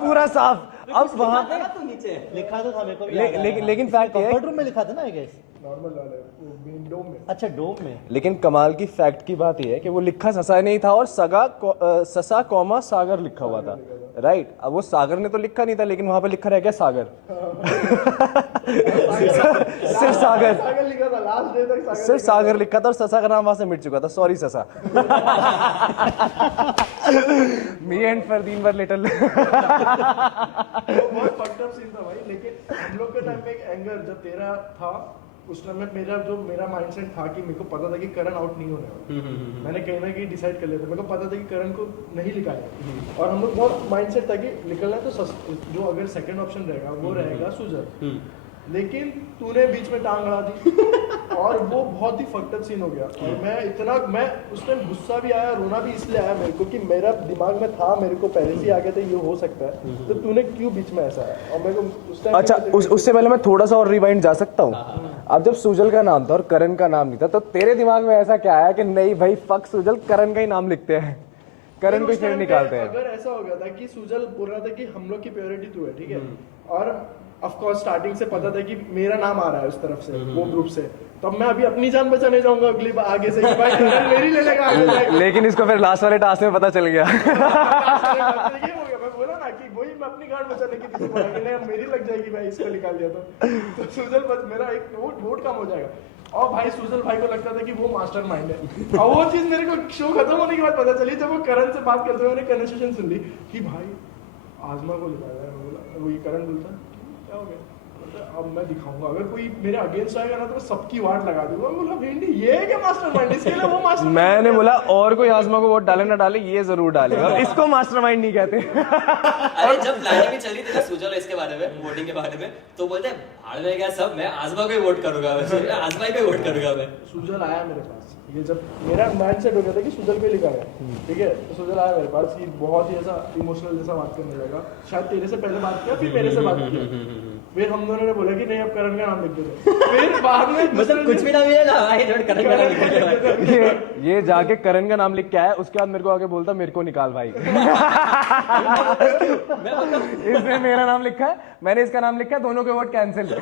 पूरा साफ। अब वहां पे तो नीचे लिखा तो था मेरे को भी याद आया। लेकिन फैक्ट ये है, कंफर्ट रूम में लिखा था ना आई गेस। नॉर्मल वाला है, वो मेन डोम में। अच्छा डोम में। लेकिन कमाल की फैक्ट की बात यह है कि वो लिखा ससा नहीं था और ससा कॉमा सागर लिखा हुआ था, राइट। अब वो सागर ने तो लिखा नहीं था, लेकिन वहां पे लिखा रह गया सागर। सिर्फ सागर सागर लिखा था, लास्ट डे तक सागर सिर्फ सागर लिखा था और ससा का नाम वहां से मिट चुका था। सॉरी ससा। Me and Fardeen were little. वो बहुत फक्ड अप सीन था भाई। लेकिन हम लोग के टाइम में एक एंगर जब तेरा था, उस टाइम में मेरा माइंडसेट था कि मेरे को पता था कि करण आउट नहीं होने वाला। मैंने कहीं ना कहीं डिसाइड कर लिया था, मेरे को पता था कि करण को नहीं लिखाया। और हम लोग बहुत माइंडसेट था कि निकलना है तो जो अगर सेकंड ऑप्शन रहेगा वो रहेगा सुजल। लेकिन तूने बीच में टांग अड़ा दी और वो बहुत ही फक्ड अप सीन हो गया। और मैं उस टाइम गुस्सा भी आया, रोना भी इसलिए आया मेरे को कि मेरा दिमाग में था, मेरे को पहले से ही आ गया था ये हो सकता है, तो तूने क्यों बीच में ऐसा है। और मेरे को उस टाइम अच्छा उससे पहले मैं थोड़ा सा और रिवाइंड जा सकता हूँ। अब जब सुजल का नाम था और करण का नाम नहीं था, तो तेरे दिमाग में ऐसा क्या आया कि नहीं भाई फक सुजल, करण का ही नाम लिखते हैं, करण को फिर निकालते हैं। अगर ऐसा हो गया था कि सुजल बोल रहा था कि हम लोग की प्योरिटी तू है, ठीक है, और ऑफ कोर्स स्टार्टिंग से पता था कि मेरा नाम आ रहा है उस तरफ से, वो ग्रुप से, तो मैं अभी अपनी जान बचाने जाऊंगा अगली बार आगे से कि भाई करण मेरी ले लेगा आगे जाके। लेकिन इसको फिर लास्ट वाले टास्क में पता चल गया। ये हो गया, मैं बोला ना कि वही मैं अपनी गांड बचाने की पीछे पड़ा कि नहीं मेरी लग जाएगी भाई, इसको निकाल लिया तो सुजल बस मेरा एक वोट कम हो जाएगा। और भाई सुजल भाई को लगता था कि वो मास्टरमाइंड है, और वो चीज मेरे को शो खत्म होने के बाद पता चली जब वो करण से बात करते हुए मैंने कन्वर्सेशन सुन ली कि भाई आजमा को निकाला है। मैं बोला, वो ये करण बोलता क्या हो गया, अब मैं दिखाऊंगा अगर कोई मेरे अगेंस्ट आएगा ना तो मैं सबकी वाट लगा दूंगा। बोला भिंडी ये है क्या मास्टरमाइंड, इसके लिए वो मास्टरमाइंड। मैंने बोला और कोई आजमा को वोट डाले ना डाले, ये जरूर डालेगा, इसको मास्टरमाइंड नहीं कहते। अरे जब प्लानिंग भी चली थी ना सुजल इसके बारे में, वोटिंग के बारे में, तो बोलते हैं भाड़ में गया सब, मैं आजमा को ही वोट करूंगा, आजमा ही को वोट करूंगा मैं। सुजल आया मेरे पास, ये जब मेरा माइंडसेट हो गया था कि सुजल पे लिखा है, ठीक है, तो सुजल आया मेरे पास कि बहुत ही ऐसा इमोशनल जैसा बात करने लगा, शायद तेरे से पहले बात किया फिर मेरे से बात किया। फिर हम दोनों ने बोला कि नहीं अब करण का नाम लिख देते, फिर बाद में मतलब कुछ भी ना मिले ना भाई, करण का नाम लिख दे। ये जाके करण का नाम लिख के आया, उसके बाद मेरे को आके बोलता मेरे को निकाल भाई। इसने मेरा नाम लिखा है, मैंने इसका नाम लिखा है, दोनों के वोट कैंसिल।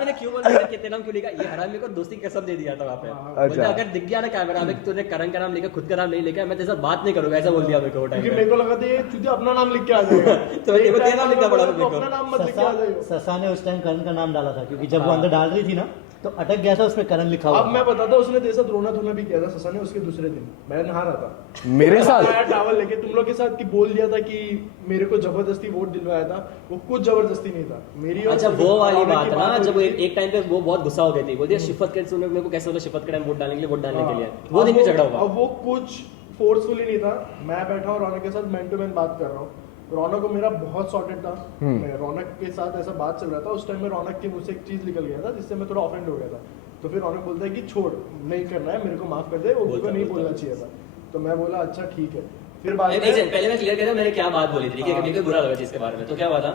मैंने क्यों बोला कितने नाम क्यों लिखा, ये हरामी को दोस्ती की कसम दे दिया था वहाँ पे। बोलते अगर दिख गया ना कैमरा में कि तूने करण का नाम लिखा, खुद का नाम नहीं लिखा, मैं तेरे साथ बात नहीं करूंगा, ऐसा बोल दिया मेरे को टाइम। मेरे को लगा था ये तुझे अपना नाम लिख के आ जाएगा, तो मेरे को तेरा नाम लिखना पड़ा मेरे को। अपना नाम मत लिख के आ जाइयो। ससा ने उस टाइम करण का नाम डाला था क्योंकि जब वो अंदर डाल रही थी ना तो अटक गया था, उसमें करण लिखा हुआ अब मैं बताता हूँ उसने तेरे साथ रोना धोना भी किया था ससा ने। उसके दूसरे दिन मैं नहा रहा था मेरे साथ आया टावल लेके तुम लोग के साथ कि बोल दिया था कि मेरे को जबरदस्ती वोट दिलवाया था, वो कुछ जबरदस्ती नहीं था मेरी। और अच्छा वो वाली रौनक बात की ना, हो जब रही थी। एक टाइम पे वो बहुत गुस्सा हो गई थी, बोल दिया शिफत के सुनने मेरे को कैसे होता शिफत के टाइम वोट डालने के लिए, वोट डालने के लिए, वो दिन भी झगड़ा हुआ। अब वो कुछ फोर्सफुली नहीं था, मैं बैठा और रौनक के साथ मैन टू मैन बात कर रहा हूँ। रौनक को मेरा बहुत सॉर्टेड था, मैं रौनक के साथ ऐसा बात चल रहा था, उस टाइम में रौनक के मुंह से एक चीज निकल गया था जिससे मैं थोड़ा ऑफेंड हो गया था। तो फिर रौनक बोलता है कि छोड़ नहीं करना है, मेरे को माफ कर दे, वो मुझको नहीं बोलना चाहिए था। तो मैं बोला अच्छा ठीक है। फिर बाद में पहले मैं क्लियर कर मैंने क्या बात बोली थी, क्योंकि मेरे को बुरा लगा चीज के बारे में। तो क्या हुआ था,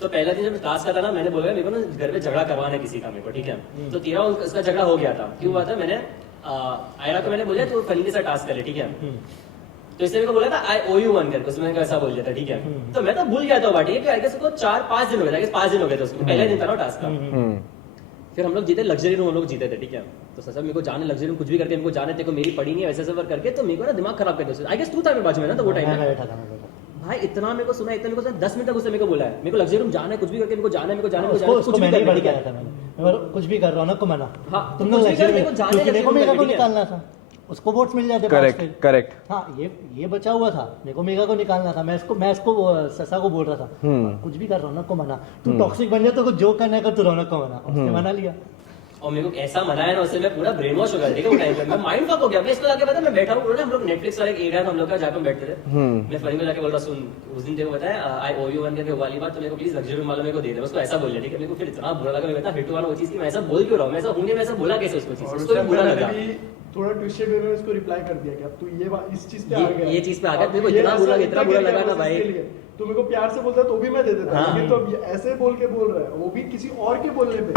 तो पहला दिन जब टास्क था ना, मैंने बोला मेरे को ना घर पे झगड़ा करवाना है किसी का मेरे को, ठीक है। तो तेरा उसका झगड़ा हो गया था, क्यों हुआ था, मैंने आयरा को मैंने बोला तो फनी के साथ टास्क करे, ठीक है। तो इसने मेरे को बोला था आई ओ यू वन करके, उसमें मैंने ऐसा बोल दिया था, ठीक है। तो मैं तो भूल गया था बाटी कि आई गेस उसको 4-5 दिन हो गए थे, 5 दिन हो गए थे उसको, पहले दिन था ना टास्क का। फिर हम लोग जीते लग्जरी रूम, हम लोग जीते थे, ठीक है। तो सर मेरे को जाने लग्जरी रूम कुछ भी करके, मेरे को जाने थे को मेरी पड़ी नहीं है वैसे सब करके, तो मेरे को ना दिमाग खराब कर दिया। आई गेस तू था मेरे बाजू में ना, तो वो टाइम मैं में बैठा था, मैं बैठा था। भाई इतना मेरे को सुना, इतना मेरे को 10 मिनट तक उसने मेरे को बोला है, मेरे को लग्जरी रूम जाना है, कुछ भी करके मेरे को जाना है, मेरे को जाना है, मेरे को जाना है, उसको कुछ भी मैंने ही करके, भड़क ठीक आया है। था मैंने, और कुछ भी कर रौनक को मना। हाँ, तुम कुछ लोग भी कर, मेरे को जाने क्योंकि देखो मेगा को ठीक है। निकालना था, उसको वोट्स मिल जाते करेक्ट पांच करेक्ट। हाँ ये बचा हुआ था, मेरे को मेगा को निकालना था। मैं इसको ससा को बोल रहा था कुछ भी कर रौनक को मना, तू टॉक्सिक बन जाए तो कुछ जो करना है कर, तू रौनक को मना। उसने मना लिया। और मेरे को ऐसा मनाया ना उससे, मैं पूरा ब्रेन वॉश हो गया ठीक है वो टाइम पे, मैं माइंड फक हो गया। मैं इसको जाके पता मैं बैठा हूँ, हम लोग नेटफ्लिक्स वाले एक एरिया था हम लोग का जहाँ पे बैठते थे, मैं फरी में जाके बोल रहा सुन उस दिन तेरे को बताया आई ओ यू 1 करके वाली बात, तो मेरे को प्लीज लग्जरी रूम वाला मेरे को दे दे, उसको ऐसा बोल दिया ठीक है। मेरे को फिर इतना बुरा लगा, मैं कहता हिट वाला वो चीज की मैं ऐसा बोल क्यों रहा हूँ, मैं ऐसा हूँ मैं ऐसा बोला कैसे उसको चीज, और उसको भी बुरा मैंने लगा। भी थोड़ा ट्विस्टेड वे में उसको रिप्लाई कर दिया कि अब तू इस चीज पे आ गया, ये चीज पे आ गया, अब तेरे को ये इतना ऐसा बुरा इतना लगा ना बस भाई। इसके लिए। तो मेरे को प्यार से बोलता तो भी मैं दे देता, हाँ। लेकिन तो अब ये ऐसे बोल के बोल रहा है, वो भी किसी और के बोलने पे।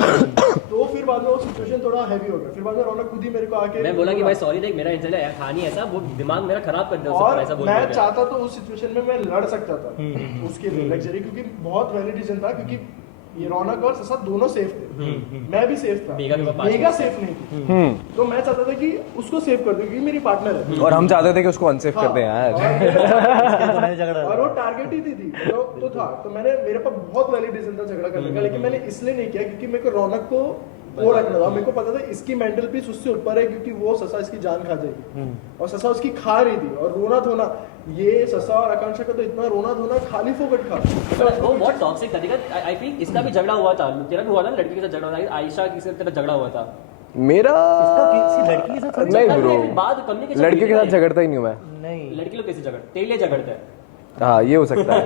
तो फिर बाद में वो सिचुएशन थोड़ा हैवी हो गया। फिर बाद में रौनक खुद ही मेरे को आके मैं बोला कि भाई सॉरी देख मेरा इंटेंशन है था नहीं ऐसा, वो दिमाग मेरा खराब कर दिया और ऐसा बोल मैं के। चाहता तो उस सिचुएशन में मैं लड़ सकता था उसके लिए लग्जरी, क्योंकि बहुत वैलिड रीजन था, क्योंकि ये रौनक और ससा दोनों सेफ थे, मैं भी सेफ था, मेगा के पास मेगा सेफ नहीं थी। तो मैं चाहता था कि उसको सेव कर दूं क्योंकि मेरी पार्टनर है। और हम चाहते थे कि उसको अनसेफ कर दें यार। और वो टारगेट ही थी तो था, तो मैंने मेरे पास बहुत वैलिड रीजन था झगड़ा करने का, लेकिन मैंने इसलिए नहीं किया क्योंकि मेरे को रौनक को वो रखना था। मेरे को पता था इसकी मेंटल पीस उससे ऊपर है, क्योंकि वो ससा इसकी जान खा जाएगी और ससा उसकी खा रही थी। और रोना धोना, ये ससा और आकांक्षा का तो इतना रोना धोना खाली फोकट खा। वो बहुत टॉक्सिक तरीका। आई फील इसका भी झगड़ा हुआ था, तेरा भी हुआ था लड़की के साथ झगड़ा हुआ था, आयशा के साथ तेरा झगड़ा हुआ था। मेरा किसी लड़की के साथ थोड़ी नहीं ब्रो, बाद कम्युनिकेशन लड़के के साथ झगड़ता ही नहीं हूँ मैं। नहीं, लड़की लोग कैसे झगड़ते, तेरे लिए झगड़ते हैं हाँ ये हो सकता है।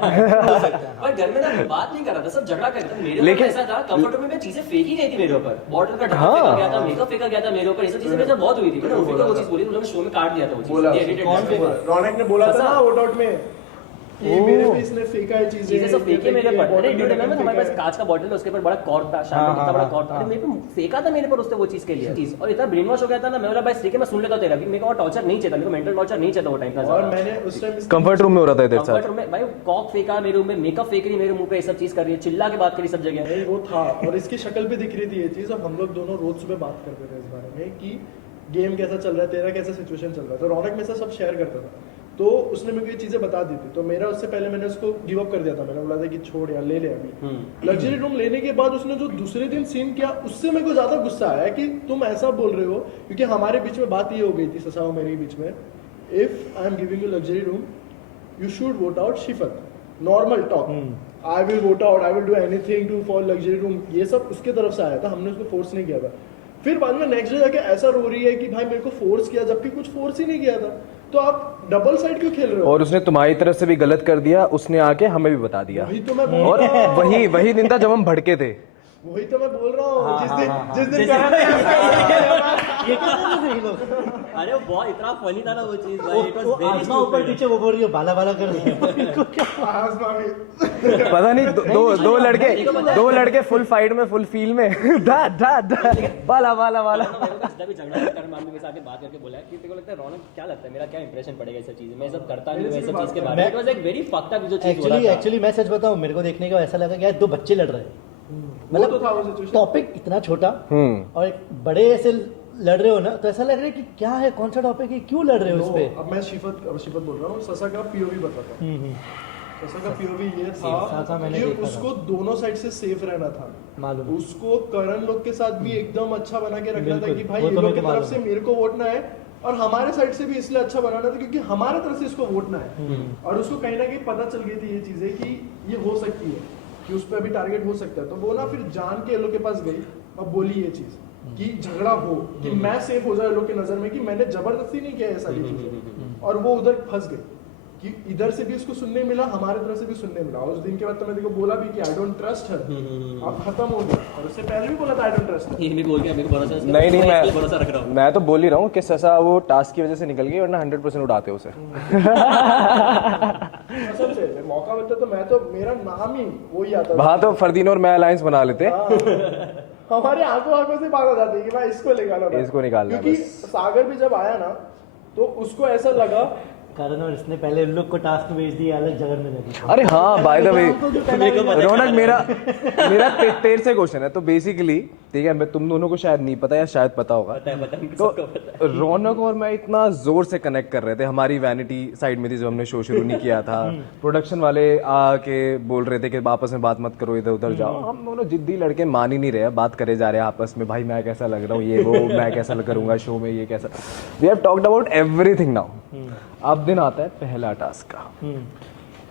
और घर में ना बात नहीं कर रहा था, सब झगड़ा करता था। मेरे ऊपर लेकिन- ऐसा था कंफर्ट में चीजें फेंकी गई थी मेरे ऊपर, बॉटल का ढक्कन हाँ। फेंका गया था, मेकअप फेंका गया था मेरे ऊपर, ये सब चीजें मेरे साथ बहुत हुई थी। मैंने उसी को वो चीज बोली, उन्होंने शो में काट दिया था वो बोला चीज, एडिटेड कौन था। रौनक ने बोला था ना वोट आउट में कि मेरे पे इसने फेंका है चीजें सब फेंके मेरे पर। अरे ड्यूड में हमारे पास कांच का बॉटल था, उसके ऊपर बड़ा कॉर्ड था, शाम में कितना बड़ा कॉर्ड था, अरे मेरे पे फेंका था मेरे पर उसने वो चीज के लिए चीज। और इतना ब्रेन वॉश हो गया था ना, मैं बोला भाई ठीक है मैं सुन लेता हूं तेरा, मेरे को और टॉर्चर नहीं चाहिए, मेरे को मेंटल टॉर्चर नहीं चाहिए वो टाइम और था। मैंने उस टाइम कंफर्ट रूम में हो रहा था तेरे कंफर्ट साथ। रूम में भाई कॉक फेंका मेरे मुंह में, मेकअप फेंक रही मेरे मुंह पे, ये सब चीज कर रही है, चिल्ला के बात करी सब जगह। नहीं वो था, और इसकी शक्ल पे दिख रही थी ये चीज। अब हम लोग दोनों रोज सुबह बात करते थे इस बारे में कि गेम कैसा चल रहा है, तेरा कैसा सिचुएशन चल रहा है। तो रौनक में से सब शेयर करता था, तो उसने मेरे को ये चीजें बता दी थी। तो मेरा उससे पहले मैंने उसको गिव अप कर दिया था, मैंने बोला था कि छोड़ यार ले ले अभी। लग्जरी रूम लेने के बाद उसने जो दूसरे दिन सीन किया, उससे मेरे को ज्यादा गुस्सा आया कि तुम ऐसा बोल रहे हो, क्योंकि हमारे बीच में बात ये हो गई थी ससा और मेरे बीच में, if I am giving you luxury room you should vote out Shifat, normal talk, I will vote out, I will do anything to for luxury room, ये सब उसके तरफ से आया था, हमने उसको फोर्स नहीं किया था। फिर बाद में नेक्स्ट डे जाके ऐसा रो रही है कि भाई मेरे को फोर्स किया, जबकि कुछ फोर्स ही नहीं किया था। तो आप डबल साइड क्यों खेल रहे हो? और उसने तुम्हारी तरफ से भी गलत कर दिया, उसने आके हमें भी बता दिया। वही तो मैं बोल और रहा हूँ, वही दिन था जब हम भड़के थे। वही तो मैं बोल रहा हूँ। जिस दिन ये कैसे थे ये लोग? अरे वो बहुत इतना फनी था ना वो चीज भाई, इट वाज वो वेरी आसमा ऊपर नीचे वो बोल रही है, बाला बाला कर रही है। इनको क्या? पता नहीं दो लड़के फुल फाइट में, फुल फील में डा डा डा बाला बाला बाला। भी झगड़ा कर मामले में आके बात करके बोला कि तेरे को लगता है रौनक क्या लगता है मेरा क्या इंप्रेशन पड़ेगा इस सब चीज में, मैं सब करता नहीं हूं ये सब चीज के बारे में। इट वाज एक वेरी फक्ड अप जो चीज हो रहा था। एक्चुअली मैं सच बताऊं, मेरे को देखने का ऐसा लगा कि यार दो बच्चे लड़ रहे हैं, वो तो था वो सिचुएशन। टॉपिक इतना छोटा और एक बड़े ऐसे लड़ रहे हो ना, तो ऐसा लग रहा है कि क्या है, कौन सा टॉपिक है, क्यों लड़ रहे हो इस पे। अब मैं शिफत बोल रहा हूँ, ससा का पीओवी बताता हूँ। ससा का पीओवी ये ससा था मैंने कि देखा था। उसको दोनों साइड से सेफ रहना था। मालूम। उसको करण लोग के साथ भी एकदम अच्छा बना के रखना था बिल्कुल, कि भाई वो ये तो लोग मेरे की को तरफ से मालूम। मेरे को वोट ना है, और हमारे साइड से भी इसलिए अच्छा बनाना था क्योंकि हमारे तरफ से इसको वोट ना है। और उसको कहीं ना कहीं पता चल गई थी ये चीजें कि ये हो सकती है, कि उस पर अभी टारगेट हो सकता है। तो वो ना फिर जान के ये लोग के पास गई और बोली ये चीज कि झगड़ा हो, कि मैं सेफ हो जाए लोग की नजर में, कि मैंने जबरदस्ती नहीं किया ये सारी चीजें। और वो उधर फंस गई कि इधर से भी उसको सुनने मिला, हमारे तरफ से भी सुनने मिला। और उस दिन के बाद तो मैं देखो बोला भी कि आई डोंट ट्रस्ट हर, अब खत्म हो गया। और उससे पहले भी बोला था आई डोंट ट्रस्ट हर। ये भी बोल के मेरे को भरोसा नहीं मैं भरोसा रख रहा हूं। मैं तो बोल ही रहा हूँ कि ससा वो टास्क की वजह से निकल गई, वरना 100% उड़ाते उसे। कसम से मौका मिलता तो मेरा नाम ही वही आता था। वहां तो फरदीन और मैं अलायंस बना लेते। हमारे आंखों से बात आ जाती है कि भाई इसको निकालो ना। इसको निकालना क्योंकि सागर भी जब आया ना तो उसको ऐसा लगा कारण और इसने पहले उन लोग को टास्क भेज दिया, अलग जगह में लगी। अरे हाँ बाय द वे मेरे को रौनक, मेरा तेरे से क्वेश्चन है। तो बेसिकली ठीक है, मैं तुम दोनों को शायद नहीं पता या शायद पता होगा, तो रौनक और मैं इतना जोर से कनेक्ट कर रहे थे, हमारी वैनिटी साइड में थी जब हमने शो शुरू नहीं किया था। प्रोडक्शन वाले आके बोल रहे थे कि आपस में बात मत करो, इधर उधर जाओ। हम दोनों जिद्दी लड़के मान ही नहीं रहे, बात करे जा रहे हैं आपस में, भाई मैं कैसा लग रहा हूँ, ये वो मैं कैसा करूंगा शो में, ये कैसा। We have talked about everything now. अब दिन आता है पहला टास्क का,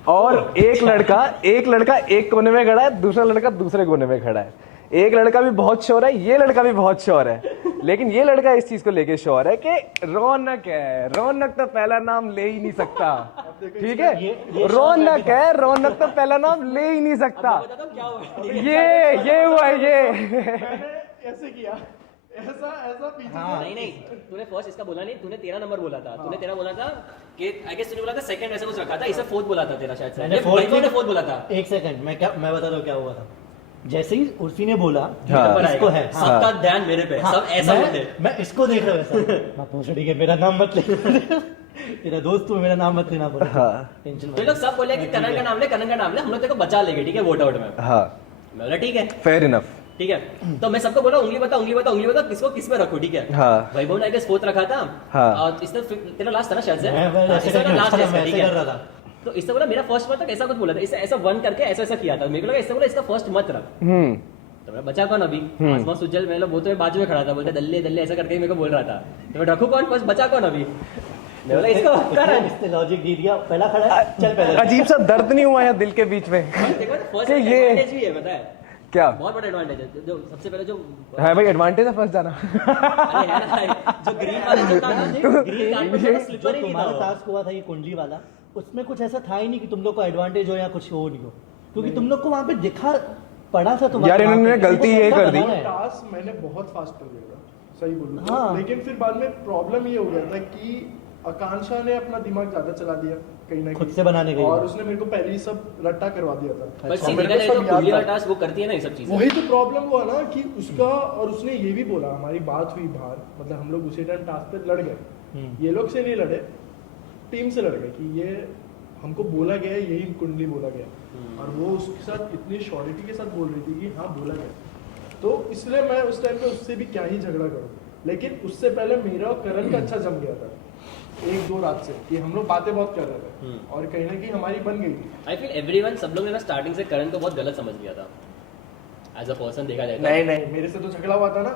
और एक लड़का एक कोने में खड़ा है, दूसरा लड़का दूसरे कोने में खड़ा है। एक लड़का भी बहुत श्योर है, ये लड़का भी बहुत श्योर है, लेकिन ये लड़का इस चीज को लेके श्योर है कि रौनक है, रौनक तो पहला नाम ले ही नहीं सकता। ठीक है, रौनक है, रौनक तो पहला नाम ले ही नहीं सकता। क्या हुआ? ये हुआ ये। मैंने ऐसे किया, ऐसा पीछे नहीं तूने फर्स्ट इसका बोला नहीं, तूने 13 नंबर बोला था। तूने तेरा बोला था कि आई गेस तूने बोला था सेकंड ऐसे कुछ रखा था, इसे फोर्थ बोला था तेरा शायद से। मैंने फोर्थ बोला था। एक सेकंड, मैं बता दूं क्या हुआ था। जैसे ही उर्फी ने बोला हाँ, इसको है, सबका ध्यान मेरे पे, सब ऐसा बोलते। मैं इसको देख रहा हूँ ऐसा, मैं पूछ रही है मेरा नाम मत ले, तेरा दोस्त तू मेरा नाम मत लेना बोला। टेंशन तो लोग सब बोले कि करण का नाम ले, करण का नाम ले, हम लोग तेरे को बचा लेंगे, ठीक है, वोट आउट में। हाँ, मैं बोला ठीक है, फेयर इनफ। ठीक है। तो मैं सबको बोला उंगली बता किसको किस पे रखो, ठीक है। हाँ। वैभव ने आई गेस फोर्थ रखा था। हाँ। और इसने तेरा लास्ट था ना शायद से। मैं ऐसे इसने कर लास्ट रहा था, है, मैं ठीक ऐसे है। कर रहा था। तो इसने बोला मेरा फर्स्ट मत रख, ऐसा कुछ बोला था, इसे ऐसा वन करके ऐसा किया था। मेरे को लगा इसने बोला इसका फर्स्ट मत रख। तो मैं बचा कौन अभी? आसमान सुजल, मैं वो तो बाजू में खड़ा था, बोलते दल्ले ऐसा करके मेरे को बोल रहा था। तो मैं रखू कौन फर्स्ट, बचा कौन अभी? मैं बोला इसको करण। इसने लॉजिक दे दिया, पहला खड़ा है, चल पहले। अजीब सा दर्द नहीं हुआ है दिल के बीच में देखो फर्स्ट कि ये- एडवांटेज भी है, पता है क्या बहुत बड़ा एडवांटेज है। जो सबसे पहले जो है भाई, एडवांटेज है फर्स्ट जाना। अरे है ना, जो ग्रीन वाला जो था ना, ग्रीन कार्ड पे जो स्लिपर ही नहीं तुम्हारा था वो। टास्क हुआ था ये कुंडली वाला, उसमें कुछ ऐसा था ही नहीं कि तुम लोग को एडवांटेज हो या कुछ हो नहीं हो, क्योंकि तुम लोग को वहाँ पे दिखा पड़ा था तुम्हारे। यार, इन्होंने वहाँ पे, गलती तुमको ये कैसा कर दी। बनाना है? टास्क मैंने बहुत फास्ट कर दिया था, सही बोलूं तो। हाँ। लेकिन फिर बाद में प्रॉब्लम ये हो गया था कि आकांक्षा ने अपना दिमाग ज्यादा चला दिया कहीं ना खुद कहीं से बनाने गई। और उसने मेरे को पहले ही सब रट्टा करवा दिया था। बट और सी मेरे देखा को जाए तो सब याद कुंडली था। वाला टास्क वो करती है ना ये सब चीजें। वही तो प्रॉब्लम हुआ ना कि उसका, और उसने ये भी बोला, हमारी बात हुई बाहर, मतलब हम लोग उसी टाइम टास्क पे लड़ गए। ये लोग से नहीं लड़े, टीम से लड़ गए कि ये हमको बोला गया, यही कुंडली बोला गया। और वो उसके साथ इतनी श्योरिटी के साथ बोल रही थी कि हाँ बोला गया, तो इसलिए मैं उस टाइम पे उससे भी क्या ही झगड़ा करूँ। लेकिन उससे पहले मेरा और करण का अच्छा जम गया था 1-2 रात से, कि हम लोग बातें बहुत कर रहे थे और कहीं ना कहीं हमारी बन गई थी। आई फील एवरीवन, सब लोग ने ना स्टार्टिंग से करण को बहुत गलत समझ लिया था एज अ पर्सन देखा जाए तो। नहीं मेरे से तो झगड़ा हुआ था ना।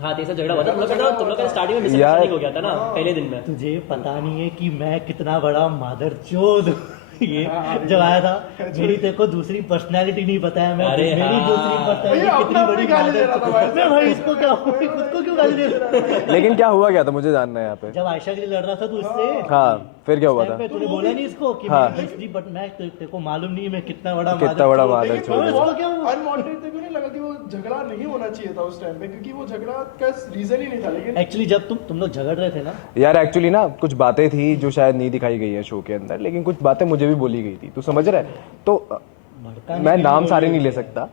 हाँ, तेरे से झगड़ा हुआ था तुम लोग का स्टार्टिंग में यार- मिसअंडरस्टैंडिंग हो गया था ना पहले दिन में। तुझे पता नहीं है कि मैं कितना बड़ा मादरचोद ये जब आया था, मेरी तेरे को दूसरी पर्सनालिटी नहीं पता है, मैं अरे मेरी हाँ। दूसरी भैया, पर्सनालिटी अपना कितनी बड़ी गाली दे रहा था भाई। मैं भाई इसको क्या खुद को क्यों गाली दे रहा था? लेकिन क्या हुआ क्या था, मुझे जानना है यहाँ पे। जब आयशा के लिए लड़ रहा था तो उससे हाँ, फिर क्या हुआ था? तूने बोला नहीं इसको कि हाँ। मैं दूसरी, बट मैं तेरे को मालूम नहीं मैं कितना बड़ा कितना बड़ा लेकिन मादरचोद वो है। क्या हुआ? अनवांटेड थे, नहीं लगा कि वो झगड़ा नहीं होना चाहिए था उस टाइम पे, क्योंकि वो झगड़ा का रीजन ही नहीं था। लेकिन एक्चुअली जब तुम लोग झगड़ रहे थे ना, यार एक्चुअली ना कुछ बातें थी जो शायद नहीं दिखाई गई है शो के अंदर, लेकिन कुछ बातें मुझे भी बोली गई थी, तू समझ रहा है? तो भड़काने मैं के नाम लिए सारे बोल नहीं ले रहे थे। सकता,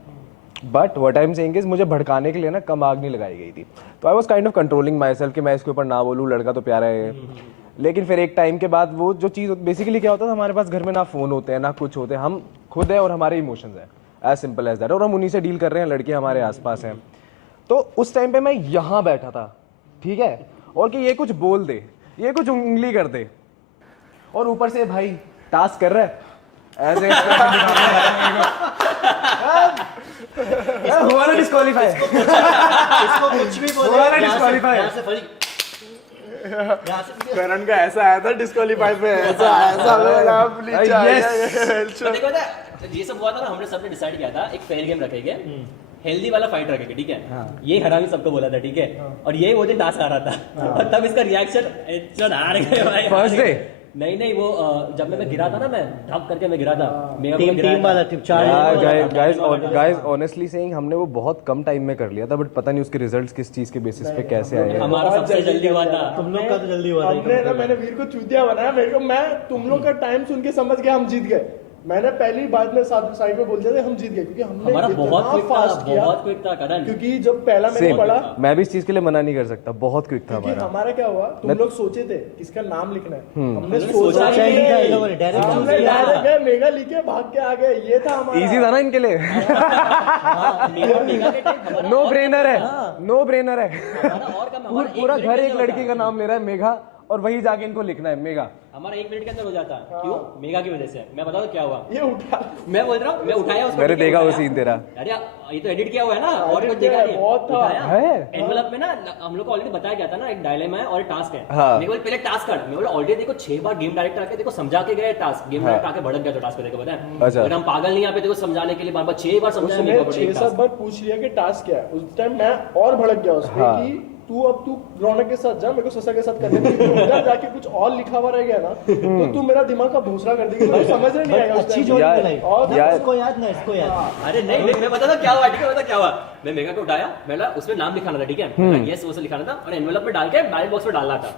but what I am saying is मुझे भड़काने के लिए ना कम आग नहीं लगाई गई थी। तो I was kind of controlling my self कि मैं इसके ऊपर ना बोलूँ, लड़का तो प्यारा है। लेकिन फिर एक टाइम के बाद वो जो चीज़ बेसिकली क्या होता था, हमारे पास घर में ना फ़ोन होते हैं ना कुछ होते हैं, हम खुद हैं और हमारे इमोशंस हैं, एज सिंपल एज दैट, और हम उन्हीं से डील कर रहे हैं, लड़के हमारे आसपास हैं। तो उस टाइम पे मैं यहाँ बैठा था, ठीक है, और कि ये कुछ बोल दे, ये कुछ उंगली कर दे, और ऊपर से भाई टास्क कर रहा है ऐसे हुआ ना डिस्क्वालीफाई, इसको कुछ भी बोले हुआ ना यहाँ से- disqualify। यहाँ से फड़ी- यहाँ से- करण का ऐसा आया था डिस्क्वालीफाई पे, ऐसा तो देखो ना, ये सब हुआ था ना, हमने सबने डिसाइड किया था एक फेयर गेम रखेंगे, हेल्दी वाला फाइट रखेंगे, ठीक है। ये हरामी सबको बोला था, ठीक है, और ये वो दिन टास्क आ रहा था, और तब इसका रिएक्शन हार गए भाई। फर्स्ट डे नहीं वो जब मैं गिरा था ना, मैं धप करके मैं गिरा था, मेगा टीम वाला टीम चार गाइस ऑनेस्टली सेइंग हमने वो बहुत कम टाइम में कर लिया था, बट पता नहीं उसके रिजल्ट्स किस चीज के बेसिस पे कैसे आए हैं। हमारा सबसे जल्दी हुआ था। तुम लोग का तो जल्दी हुआ था हमने ना, मैंने वीर को चूतिया बनाया, मेरे को, मैं तुम लोग का टाइम सुन के समझ गया हम जीत गए। मैंने पहली बात में साइड में बोल दिया था हम जीत गए, क्योंकि हमने हमारा इतना बहुत क्विक था, फास्ट किया। बहुत क्विक था करण। क्योंकि जब पहला मैंने सेम, पढ़ा, मैं भी इस चीज के लिए मना नहीं कर सकता, बहुत क्विक था क्योंकि हमारा। हमारा क्या हुआ, तुम लोग सोचे थे किसका नाम लिखना है, हमने सोचा सोचा ही ही नहीं था, नहीं, इन लोगों ने डायरेक्ट चूज हमने किया। डायरेक्ट गए, मेगा लिखे भाग के आ गए, ये था हमारा। इजी था ना इनके लिए, हाँ, मेगा के टाइम हमारा नो और ब्रेनर है, हाँ, नो ब्रेनर है। हमारा और कम, हमारा पूरा एक घर मिनट एक में लड़की का नाम ले रहा है, मेघा, और वही जाके इनको लिखना है मेगा। हमारा 1 मिनट के अंदर हो जाता है। क्यों? मेगा की वजह से। मैं बताऊँ क्या हुआ? ये उठा मैं बोल रहा हूँ, मैं उठाया उसको। मैंने ठीक है, देखा वो उठाया। सीन तेरा। अरे ये तो एडिट किया हुआ है ना, और कुछ edit देखा किया है, नहीं। बहुत था। उठाया। है? एनवेलप में ना हम लोग को ऑलरेडी बताया गया था ना, एक डायलेमा है और टास्क है। हाँ। मेरे को पहले टास्क कर, मैं बोला ऑलरेडी देखो 6 बार गेम डायरेक्टर आके देखो समझा के गए टास्क, गेम हाँ। डायरेक्टर आके भड़क गया तो टास्क देखो पता है। अच्छा। अगर हम पागल नहीं यहाँ पे देखो समझाने के लिए बार-बार 6 बार समझाया उसने मेरे को 6-7 बार पूछ लिया कि टास्क क्या है। उस टाइम मैं और भड़क गया उसपे हाँ। कि तू रौनक के साथ जा, मेरे को ससा के साथ करने दे। तू उधर जाके कुछ और लिखा हुआ रह गया ना, तो तू मेरा दिमाग का भूसरा कर देगी। मुझे समझ में नहीं आएगा उस अच्छी टाइम। जोड़ी यार- मिलाई। और यार- इसको याद ना, इसको याद। अरे नहीं नहीं, मैं बता दूं क्या हुआ, ठीक है बता क्या हुआ। मैं मेगा को उठाया, मैंने उसमें नाम लिखाना था, ठीक है, यस वो से लिखाना था और एनवेलप में डाल के बैलेट बॉक्स में डालना था।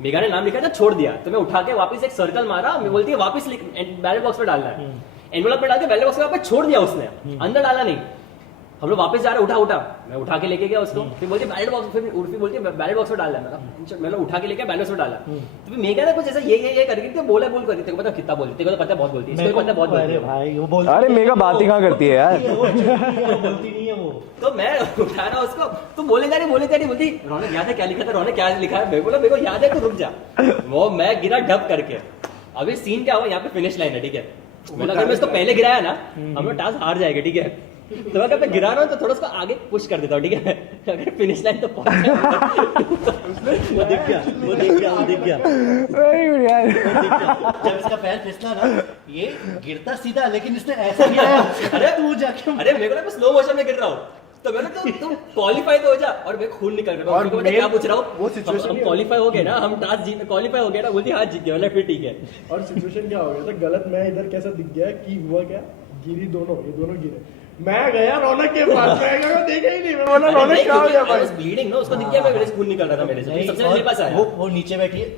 मेगा ने नाम लिखा था, छोड़ दिया, तो मैं उठा के वापस एक सर्कल मारा, मैं बोलती है वापस लिख, बैलेट बॉक्स में डालना है। एनवेलप में डाल के बैलेट बॉक्स में वापस छोड़ दिया उसने, अंदर डाला नहीं। हम लोग वापस जा रहे, उठा मैं उठा के लेके गया उसको, फिर बोलती बैलेट बॉक्स, फिर उर्फी बोलती है बैलेट बॉक्स में डालना है। मैंने उठा के लेके बैलेट बॉक्स में डाला, तो फिर मेगा ने कुछ ऐसा ये करके कि बोला बोल कर, तेरे को पता कितना बोलती, तेरे को तो पता है बहुत बोलती है, इसको पता है बहुत बोलती अरे है। भाई वो बोलती अरे मेगा बात ही कहाँ करती है यार। वो बोलती नहीं है वो। तो मैं उठा रहा उसको, तू बोले जा रही बोलती रौनक याद है क्या लिखा था, रौनक क्या लिखा है, मैं बोला मेरे को याद है, तू रुक जा। वो मैं गिरा डब करके। अभी सीन क्या हुआ, यहाँ पे फिनिश लाइन है, ठीक है, मैंने अगर मैं इसको पहले गिराया ना, हम लोग टास्क हार जाएंगे, ठीक है, तो अगर मैं गिरा रहा हूँ तो थोड़ा उसको आगे पुश कर देता हूँ, ठीक है, अगर फिनिश लाइन तो पहुंच वो दिख गया, वो दिख गया, वो दिख गया। Very good यार। जब इसका पैर फिसला ना, ये गिरता सीधा, लेकिन इसने ऐसा गिराया। अरे तू जाके अरे मेरे को ना स्लो मोशन में गिर रहा हूँ, तो मैंने तुम क्वालिफाई तो हो जा, और मैं खून निकल रहा और हूँ। मैं क्या पूछ रहा वो हूँ, situation हम ही- क्वालिफाई हो गए ना, हम टास्क जीत क्वालिफाई हो गए ना, बोलती हाँ जीत गए, मतलब फिर ठीक है। और सिचुएशन क्या हो गया था, गलत मैं इधर कैसा दिख गया कि हुआ क्या, गिरी दोनों, ये दोनों गिरे, मैं गया रौनक के पास, मैं गया, देखा ही नहीं, मैं बोला रौनक क्या हो गया भाई। ब्लीडिंग ना, उसको दिख गया, मैं खून निकल रहा था मेरे से, नहीं, सबसे मेरे पास और आया। वो नीचे बैठी है।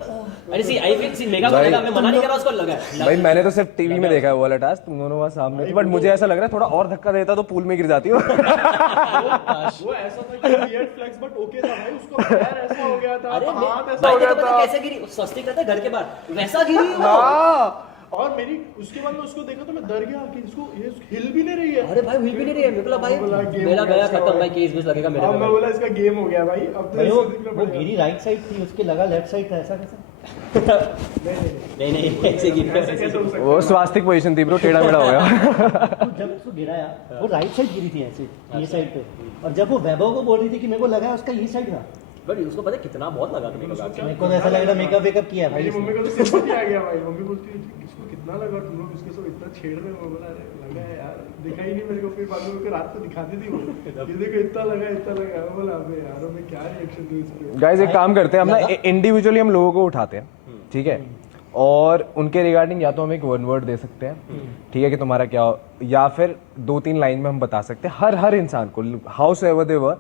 अरे सी आई फील सी मेगा को भाई- लगा, मैं मना नहीं कर रहा, उसको लगा भाई मैंने तो सिर्फ टीवी में देखा है वो वाला टास्क, तुम दोनों वहाँ सामने थे, बट मुझे ऐसा लग रहा है थोड़ा और धक्का देता तो पूल में गिर जाती हो। वो ऐसा था कि वियर्ड फ्लेक्स बट ओके था भाई, उसको पैर ऐसा हो गया था, अरे हाथ ऐसा भाई हो तेरे गया को पता था। कैसे गिरी, स्वस्तिक रहता है घर के बाहर, वैसा गिरी वो। हाँ, और मेरी उसके बाद में उसको देखा तो मैं डर गया कि इसको ये हिल भी नहीं रही है। अरे भाई हिल भी नहीं रही है, मेरे को भाई बोला, game मेरा हो गया गया इसका खत्म भाई। भाई, केस बेस लगेगा मेरे अब पे मैं भाई। बोला इसका गेम हो गया भाई, अब तो भाई इसको दिखना वो पड़ेगा। गिरी राइट साइड थी, उसके लगा लेफ्ट साइड था, ऐसा कैसे? नहीं नहीं ऐसे गिरी ऐसे कैसे हो सकता वो स्वास्तिक पोजीशन थी ब्रो, टेढ़ा मेढ़ा हो गया। तो जब उसको गिराया, वो राइट साइड गिरी थी ऐसे, ये साइड पे। और जब वो वैभव को बोल रही थी कि मेरे को लगा उसका ये साइड था, बट उसको पता है कितना बहुत लगा था मेरे को मेरे को ऐसा लग रहा मेकअप वेकअप किया है भाई मेरी मम्मी इसने। को तो सिंपैथी आ गया भाई, मम्मी बोलती है इसको कितना लगा, तुम लोग इसके साथ इतना छेड़ रहे हो, बोला अरे लगा है यार, दिखा ही नहीं मेरे को, फिर बाद में मुझे रात को दिखाती थी वो, ये देखो इतना लगा, मैं बोला अबे यार मैं क्या रिएक्शन दूं इस पे। गाइस एक काम करते हैं, हम ना इंडिविजुअली हम लोगों को उठाते हैं, ठीक है, और उनके रिगार्डिंग या तो हम एक वन वर्ड दे सकते हैं, ठीक है, कि तुम्हारा क्या हो, या फिर 2-3 लाइन में हम बता सकते हैं हर इंसान को, हाउस एवर दे वर,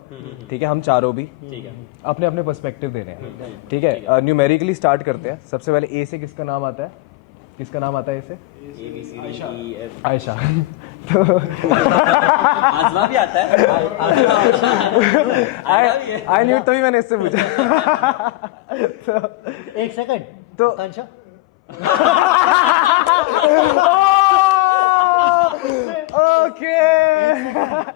ठीक है, हम चारों भी ठीक है। अपने अपने पर्सपेक्टिव दे रहे हैं, ठीक है। न्यूमेरिकली स्टार्ट करते हैं। सबसे पहले ए से किसका नाम आता है, किसका नाम आता है ए से? आयशा। तो आजमा भी आता है, आई न्यू, तभी मैंने इससे पूछा। एक सेकंड, तो आकांक्षा ओके,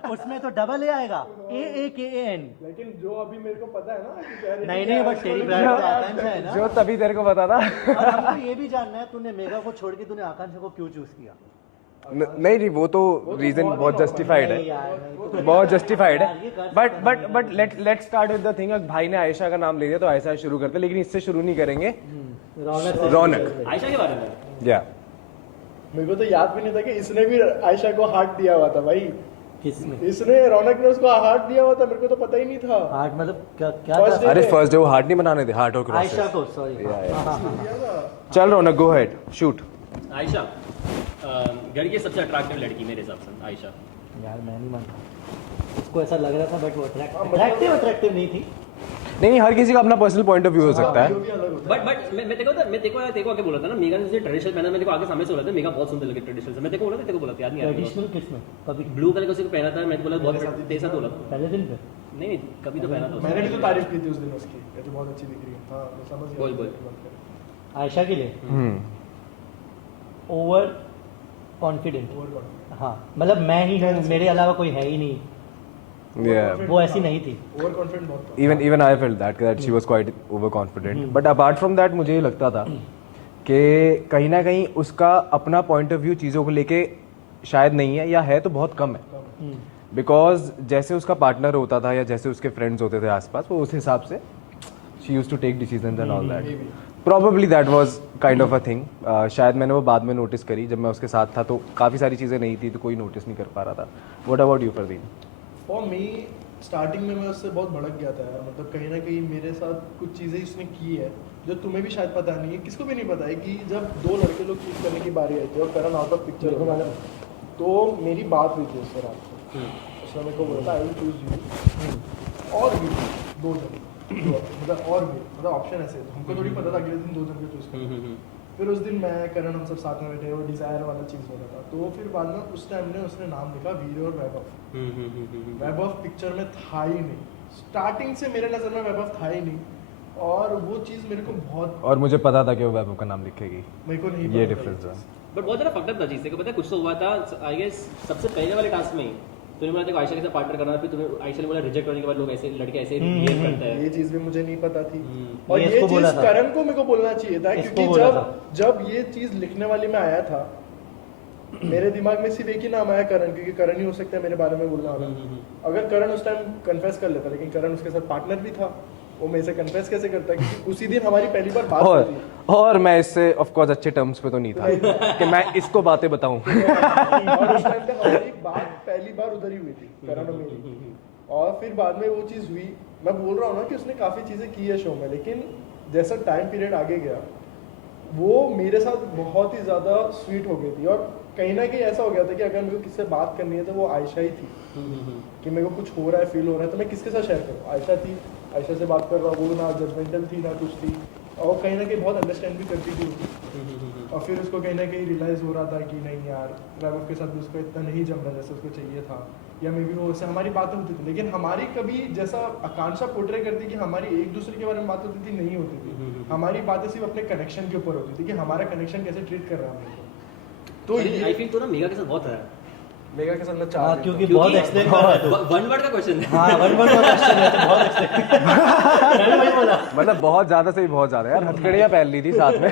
उसमें तो डबल ए आएगा, AAKAN। लेकिन जो अभी मेरे को पता है ना कि charity नहीं क्या है, बट तेरी ब्रांड तो आकांक्षा है ना। जो तभी तेरे को पता था। और हमको ये भी जानना है, तूने मेगा को छोड़ के तूने आकांक्षा को क्यों चूज किया? नहीं, वो तो रीजन बहुत जस्टिफाइड नहीं है, यार, नहीं तो बहुत जस्टिफाइड यार, ये है, कर but let start with the thing. भाई ने आयशा का नाम ले दिया तो आयशा शुरू करते, लेकिन इससे शुरू नहीं करेंगे, रौनक। आयशा के बारे में या मेरे को तो याद भी नहीं था कि इसने भी आयशा को हार्ट दिया हुआ था भाई, किसने? इसने रौनक ने उसको हार्ट दिया हुआ था, मेरे को तो पता ही नहीं था। हार्ट मतलब क्या क्या First था? अरे फर्स्ट डे वो हार्ट नहीं बनाने थे, हार्ट और आयशा क्रॉसेस। को, सॉरी। चल रौनक, गो हेड, शूट। आयशा घर की सबसे अट्रैक्टिव लड़की मेरे हिसाब से आयशा। यार मैं नहीं मानता, उसको ऐसा लग रहा था, बट वो अट्रैक्टिव नहीं थी। नहीं, हर किसी का अपना पर्सनल पॉइंट ऑफ व्यू हो सकता है। जो भी अलग होता बट मैं देखो आगे बोला था ना, मेगा ने ट्रेडिशनल पहना, मैं देखो आगे सामने से बोला था मेगा बहुत सुंदर लगे ट्रेडिशनल से, मैं देखो बोला था, तेरे को बोला था, याद नहीं आ रहा ट्रेडिशनल किसमें? कभी ब्लू कलर का उसी को पहना था, मैं बोला बहुत तेज सा बोला था। पहले दिन पे नहीं कभी तो पहना था है। उसने। मैंने भी तो तारीफ की थी उस दिन उसकी, ये तो बहुत अच्छी दिख रही है। हाँ मैं समझ गया। बोल। आयशा के लिए ओवर कॉन्फिडेंट। हाँ मतलब मैं ही हूँ, मेरे अलावा कोई है ही नहीं, Yeah. वो ऐसी नहीं थी। ओवर कॉन्फिडेंट बहुत था। Even I felt that she was quite overconfident. But apart from that मुझे ये लगता था कि कहीं ना कहीं उसका अपना पॉइंट ऑफ व्यू चीज़ों को लेके शायद नहीं है, या है तो बहुत कम है। बिकॉज जैसे उसका पार्टनर होता था या जैसे उसके फ्रेंड्स होते थे आसपास, वो उस हिसाब से she use to take decisions and all that. Probably that was kind of a thing. शायद मैंने वो बाद में नोटिस करी, जब मैं उसके साथ था तो काफ़ी सारी चीज़ें नहीं थी तो कोई नोटिस नहीं कर पा रहा था। What about you Fardeen? For me starting में मैं उससे बहुत भड़क गया था यार, मतलब कहीं ना कहीं मेरे साथ कुछ चीज़ें उसने की है जो तुम्हें भी शायद पता नहीं है, किसको भी नहीं पता है, कि जब दो लड़के लोग चूज करने की बारी आई थी और करण आउट ऑफ पिक्चर हो, तो मेरी बात हुई थी उससे रात को। उसने मेरे को बोला था आई विल चूज यू और भी दो जन, मतलब और भी, मतलब ऑप्शन ऐसे थे, हमको थोड़ी पता था अगले दिन दो जन को चूज करना। फिर उस दिन मैं करण हम सब साथ में बैठे, वो डिजायर वाला चीज़ हो रहा था, तो फिर बाद में उस टाइम ने उसने नाम लिखा वीर और वैभव। वैभव पिक्चर में था ही नहीं, स्टार्टिंग से मेरे नज़र में वैभव था ही नहीं, और वो चीज़ मेरे को बहुत, और मुझे पता था कि वो वैभव का नाम लिखेगी, मेरे को नहीं ये पता था डिफरेंस है। बट बहुत ज़्यादा फकअप था चीज़ से, पता है कुछ तो हुआ था आई गेस सबसे पहले वाले टास्क में ही तूने बोला था आयशा के साथ पार्टनर करना, फिर तुम्हें आयशा ने बोला रिजेक्ट होने के बाद लोग ऐसे लड़के ऐसे बिहेव करते हैं। ये चीज़ भी मुझे नहीं पता थी, और ये ये इसको बोला चीज़ था। करण को मेरे को बोलना चाहिए था, इसको क्योंकि बोला जब ये चीज़ लिखने वाली में आया था, मेरे दिमाग में सिर्फ एक ही नाम आया करण, क्योंकि करण ही हो सकता है मेरे बारे में बोलना वाला। अगर करण उस टाइम कन्फेस कर लेता, लेकिन करण उसके साथ पार्टनर भी था, वो मेरे से कन्फेस कैसे करता, क्योंकि उसी दिन हमारी पहली बार बात हुई थी। और मैं इससे ऑफ कोर्स अच्छे टर्म्स पे तो नहीं था कि मैं इसको बातें बताऊं। और उस टाइम पे हमारी बात पहली बार उधर ही हुई थी, करण और मेरी, और फिर बाद में वो चीज़ हुई। मैं बोल रहा हूँ ना कि उसने काफ़ी चीज़ें की है शो में, लेकिन जैसा टाइम पीरियड आगे गया, वो मेरे साथ बहुत ही ज़्यादा स्वीट हो गई थी, और कहीं ना कहीं ऐसा हो गया था कि अगर मेरे को किससे बात करनी है तो वो आयशा ही थी, कि मेरे को कुछ हो रहा है, फील हो रहा है, तो मैं किसके साथ शेयर करूँ? आयशा थी, आयशा से बात कर रहा हूँ, वो ना जजमेंटल थी ना कुछ थी, और कहीं ना कहीं बहुत अंडरस्टैंड भी करती थी उसको। और फिर उसको कहीं ना कहीं रियलाइज़ हो रहा था कि नहीं यार, वैभव के साथ भी उसको इतना नहीं जम रहा जैसे उसको चाहिए था, या मे बी वो उससे हमारी बातें होती थी, लेकिन हमारी कभी जैसा आकांक्षा पोर्ट्रे करती कि हमारी एक दूसरे के बारे में बात होती थी, नहीं होती थी। हमारी बातें सिर्फ अपने कनेक्शन के ऊपर होती थी, कि हमारा कनेक्शन कैसे ट्रीट कर रहा है हमको। तो आई फील तो ना मेगा के साथ बहुत है, मेगा के साथ मैं हाँ, चाह क्योंकि बहुत एक्सप्लेन कर रहा है तो। वन वर्ड का क्वेश्चन है। हाँ, वन वर्ड का क्वेश्चन है तो बहुत एक्सप्लेन वही बोला। मतलब बहुत ज्यादा से ही बहुत ज्यादा यार, हथकड़ियां पहन ली थी साथ में।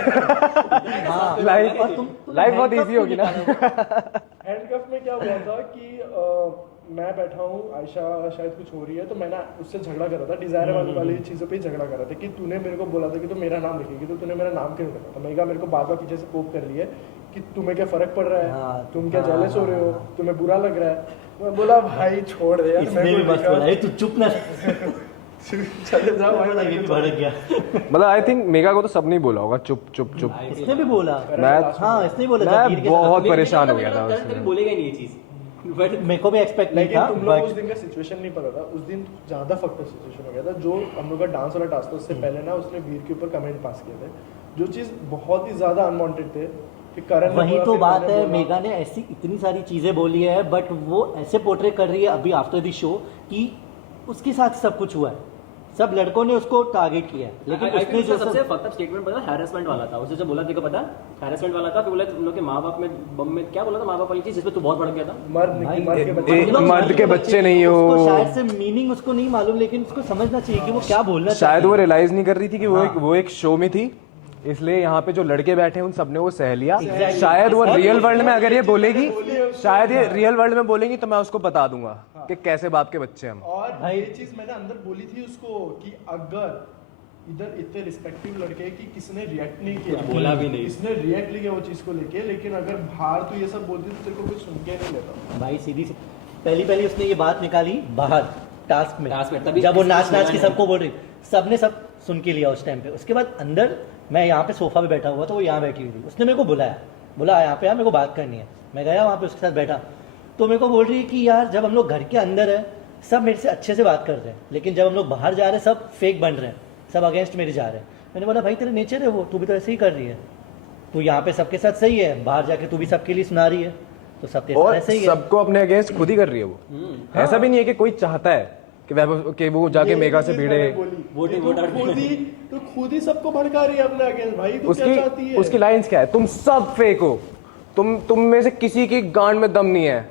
हाँ, लाइफ और तुम लाइफ बहुत इजी होगी ना। हैंडकफ में क्या हुआ था कि मैं बैठा हूँ, आयशा शायद कुछ हो रही है, तो मैंने उससे झगड़ा करा था, डिजायर वाली चीज़ों पे ही झगड़ा करा था, कि तूने मेरे को बोला था कि तू मेरा नाम लिखेगी, तो तूने मेरा नाम क्यों रखा? तो मेगा मेरे को बार बार पीछे से पोक कर रही है कि तुम्हें क्या फर्क पड़ रहा है, हाँ, तुम क्या हाँ, जेलस हो रहे हो, हाँ। तुम्हें बुरा लग रहा है। मैं बोला भाई छोड़ दे यार, इसने भी बस बोला "ए, तू चुप ना चले जाओ भाई, ये भी भड़क गया। मतलब आई थिंक मेगा को तो सबने ही बोला होगा चुप चुप चुप। इसने भी बोला, मैं हाँ इसने बोला था वीर मैं के साथ। बहुत परेशान हो गया था कभी उसमें। बोलेगा ही नहीं ये चीज, बट मेरे को भी एक्सपेक्ट नहीं लेकिन था, तुम लोग उस बट दिन का सिचुएशन नहीं पता था, उस दिन ज्यादा फक्टर सिचुएशन हो गया था। जो हम लोग का डांस वाला टास्क था, उससे पहले ना उसने वीर के ऊपर कमेंट पास किए थे, जो चीज बहुत ही ज्यादा अनवांटेड थे, कि करण ने वही बोला, तो फिर बात मैंने है। बोला। मेगा ने ऐसी इतनी सारी चीजें बोली है, बट वो ऐसे पोर्ट्रे कर रही है अभी आफ्टर द शो कि उसके साथ सब कुछ हुआ है, सब लड़कों ने उसको टारगेट किया है, लेकिन उसने जो सबसे फक्ड अप स्टेटमेंट पता हैरेसमेंट वाला था। उसने जो बोला देखो पता हैरेसमेंट वाला था, फिर बोला तुम लोग के माँ बाप में बम में क्या बोला था, माँ बाप वाली चीज जिसपे तू बहुत भड़क गया था। मर्द भाई, मर्द के ए- बच्चे ए- मर्द के बच्चे नहीं हो। उसको शायद से मीनिंग उसको नहीं मालूम, लेकिन उसको समझना चाहिए कि वो क्या बोलना शायद वो चाहती है। रियलाइज नहीं कर रही थी कि हाँ। वो एक शो में थी, इसलिए यहाँ पे जो लड़के बैठे हैं उन सबने वो सह लिया। Exactly. शायद वो रियल वर्ल्ड में अगर ये बोलेगी, बोली है उसको। शायद ये रियल वर्ल्ड में बोलेंगी तो मैं उसको बता दूंगा कि कैसे बाप के बच्चे हम। और भाई- ये चीज मैंने अंदर बोली थी उसको कि अगर इधर इतने रिस्पेक्टिव लड़के कि किसने रिएक्ट नहीं किया, कुछ बोला भी नहीं। इसने रिएक्ट नहीं किया वो चीज को लेके, लेकिन अगर बाहर तो ये सब बोलती तो तेरे को कुछ सुन के नहीं लेता। भाई सीधी सी पहली उसने ये बात निकाली बाहर टास्क में, टास्क में, तभी जब वो किसी को नाच सुना के नहीं। सबको बोल रही, सबने सब सुन के लिया उस टाइम पे। उसके बाद अंदर मैं यहाँ पे सोफा पे बैठा हुआ था, वो यहाँ बैठी हुई थी, उसने मेरे को बुलाया, बोला यहाँ पे यार मेरे को बात करनी है। मैं गया वहाँ पे उसके साथ बैठा, तो मेरे को बोल रही है कि यार जब हम लोग घर के अंदर है सब मेरे से अच्छे से बात कर रहे हैं, लेकिन जब हम लोग बाहर जा रहे हैं सब फेक बन रहे हैं, सब अगेंस्ट मेरे जा रहे हैं। मैंने बोला भाई तेरा नेचर है वो, तू भी तो ऐसे ही कर रही है, तू यहाँ पे सबके साथ सही है, बाहर जाके तू भी सबके लिए सुना रही है, तो सब तेरे साथ और ऐसे ही है। सबको अपने अगेंस्ट खुद ही कर रही है वो। ऐसा भी नहीं है कि कोई चाहता है कि वो जाके ये मेगा चीज से भिड़े। मैंने बोली, वोटिंग कि तू वोटर खुद ही सबको भड़का रही है अपने अगेंस्ट। भाई तू क्या चाहती है? उसकी लाइंस क्या है, तुम सब फेक हो, तुम में से किसी की गांड में दम नहीं है,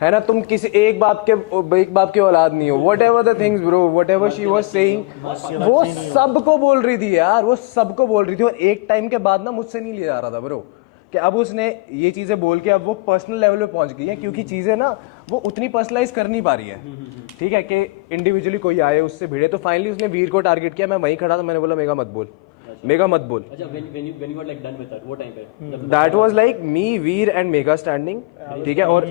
है ना, तुम किसी एक बाप की औलाद नहीं हो, what ever the things bro, what ever she was saying, वो सबको बोल रही थी यार, वो सबको बोल रही थी। और एक टाइम के बाद ना मुझसे नहीं लिया जा रहा था ब्रो, कि अब उसने ये चीजें बोल के अब वो पर्सनल लेवल पे पहुंच गई है, क्योंकि चीजें ना वो उतनी पर्सनलाइज कर नहीं पा रही है, ठीक है, कि इंडिविजुअली कोई आए उससे भिड़े। तो फाइनली उसने वीर को टारगेट किया, मैं वहीं खड़ा था, मैंने बोला मेगा मत बोल, मेगा मत बोल। अच्छा, when you got like done with her, वो टाइम पे that was like me, Veer and Mega standing, ठीक है, और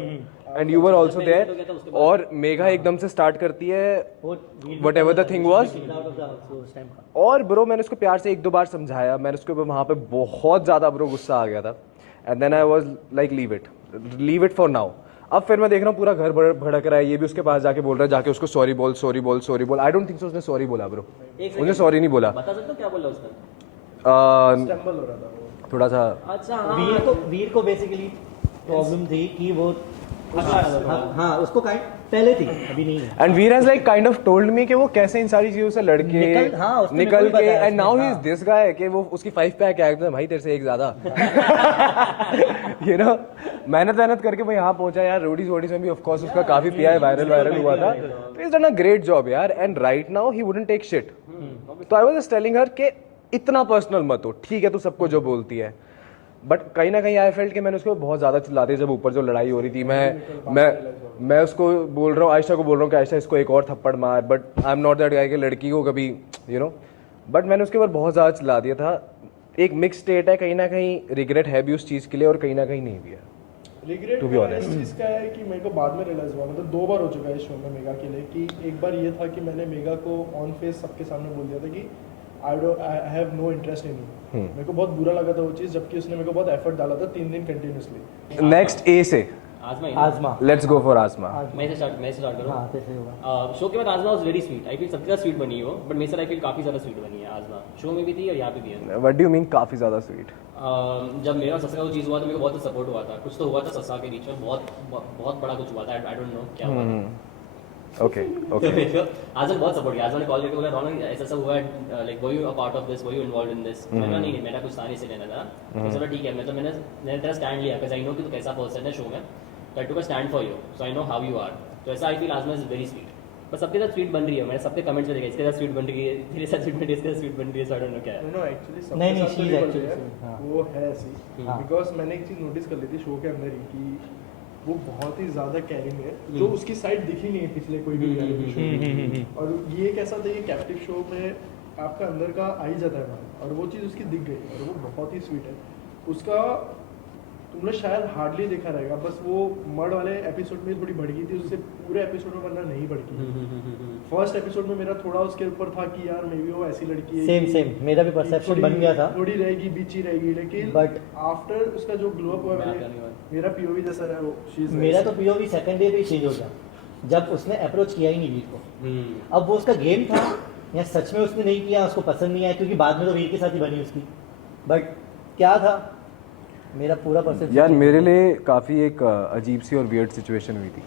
and you were also there, और मेगा एकदम से स्टार्ट करती है whatever the thing was. और ब्रो मैंने उसको प्यार से एक दो बार समझाया, मैंने उसके ऊपर वहाँ पे बहुत ज़्यादा ब्रो गुस्सा आ गया था, and then I was like leave it for now. अब फिर मैं देख रहा हूँ पूरा घर भड़क रहा है, ये भी उसके पास जाके बोल रहा है, जाके उसको सॉरी बोल सॉरी बोल सॉरी बोल। आई डोंट थिंक सो उसने सॉरी बोला ब्रो, उसने सॉरी नहीं बोला। बता सकते हो क्या बोला उसने? स्टम्बल हो रहा था वो। थोड़ा सा अच्छा, वीर को बेसिकली प्रॉब्लम थी कि वो हाँ उसको पहले थी, अभी नहीं है। And Veer has like kind of told me कि वो कैसे इन सारी चीजों से लड़के निकल के, and now he is this guy कि वो उसकी 5 पैक है, भाई तेरे से एक ज्यादा यू नो, मेहनत करके वो यहाँ पहुंचा यार। रोडीज में भी ऑफ कोर्स उसका काफी पिया है, वायरल हुआ था, तो is done a great job यार। And right now he wouldn't take shit, तो I was just telling her कि इतना पर्सनल मत हो, ठीक है, तू सबको जो बोलती है, बट कहीं ना कहीं आई फेल्ट कि मैंने उसको बहुत ज़्यादा चिल्ला दिया। जब ऊपर जो लड़ाई हो रही थी, मैं उसको बोल रहा हूँ, आयशा को बोल रहा हूँ कि आयशा इसको एक और थप्पड़ मार, but I am not that guy कि लड़की को कभी यू नो, बट मैंने उसके ऊपर बहुत ज़्यादा चिल्ला दिया था। एक मिक्स स्टेट है, कहीं ना कहीं रिग्रेट है भी उस चीज़ के लिए और कहीं ना कहीं नहीं भी है। Regret To be honest. इस चीज़ का है कि मेरे को बाद में रियलाइज हुआ, मतलब 2 बार हो चुका है इस शो में मेगा के लिए, कि एक बार ये था कि मैंने मेगा को ऑन फेस सबके सामने बोल दिया था कि I have no interest in you. मेरे को बहुत बुरा लगा था वो चीज़, जबकि उसने मेरे को बहुत एफर्ट डाला था 3 दिन कंटिन्यूसली। नेक्स्ट ए से आजमा, लेट्स गो फॉर आजमा। मैं से स्टार्ट करूँ। हाँ कैसे होगा। शो के बाद आजमा was very sweet. I feel सबके साथ स्वीट बनी हो, बट मेरे साथ आई फील काफी ज्यादा स्वीट बनी है आजमा। शो में भी थी और यहाँ पे भी है। व्हाट डू यू मीन काफी ज्यादा स्वीट? जब मेरा और ससा का वो चीज़ हुआ तो मेरे को बहुत सपोर्ट हुआ था। कुछ तो हुआ था ससा के बीच में, बहुत बड़ा कुछ हुआ था, आई डोंट नो क्या हुआ था। ओके आजम बहुत सपोर्ट किया। आजम ने कॉल करके बोला रौनक ऐसा सब हुआ है, like were you a part of this, were you involved in this? मैंने कहा नहीं, मेरा कुछ था नहीं से लेना था। तो चलो ठीक है, मैंने तेरा स्टैंड लिया, बिकॉज़ आई नो कि तू कैसा पर्सन है शो में, तो I took a stand for you, so I know how you are. तो ऐसा I feel Aajma is very sweet. बस सबके साथ स्वीट बन रही है, मैंने सबके कमेंट्स में देखा, इसके साथ स्वीट बन रही है, तेरे साथ स्वीट बन रही है, इसके साथ स्वीट बन रही है, सो आई डोंट नो क्या है। नो एक्चुअली नहीं, सबके साथ तो she is नहीं बोल actually रहे हैं, हाँ। वो है ऐसी। हाँ। बिकॉज मैंने एक चीज़ नोटिस कर ली थी शो के अंदर ही कि वो बहुत ही ज़्यादा कैरिंग है, जो उसकी साइड दिखी नहीं है पिछले कोई भी reality show में। और ये एक ऐसा था कि कैप्टिव शो में आपका अंदर का आ ही जाता है मन, और वो चीज़ उसकी दिख गई, और वो बहुत ही स्वीट है। उसका तुमने शायद हार्डली देखा रहेगा, बस वो मर्ड वाले एपिसोड में थोड़ी बढ़ गई थी, उससे पूरे एपिसोड में वरना नहीं बढ़ फर्स्ट एपिसोड में मेरा थोड़ा उसके ऊपर था कि यार मे बी वो ऐसी लड़की है, सेम मेरा भी परसेप्शन बन गया था, थोड़ी रहेगी, बीची रहेगी, लेकिन But- आफ्टर उसका जो ग्लो अप हुआ मेरा पीओवी जैसा है वो she's मेरा nice. तो पीओवी सेकंड डे पे चेंज हो गया, जब उसने अप्रोच किया ही नहीं वीर को। अब वो उसका गेम था या सच में उसने नहीं किया, उसको पसंद नहीं आया, क्योंकि बाद में तो वीर के साथ ही बनी उसकी। बट क्या था मेरा पूरा परसेप्शन यार मेरे लिए काफ़ी एक अजीब सी और वियर्ड सिचुएशन हुई थी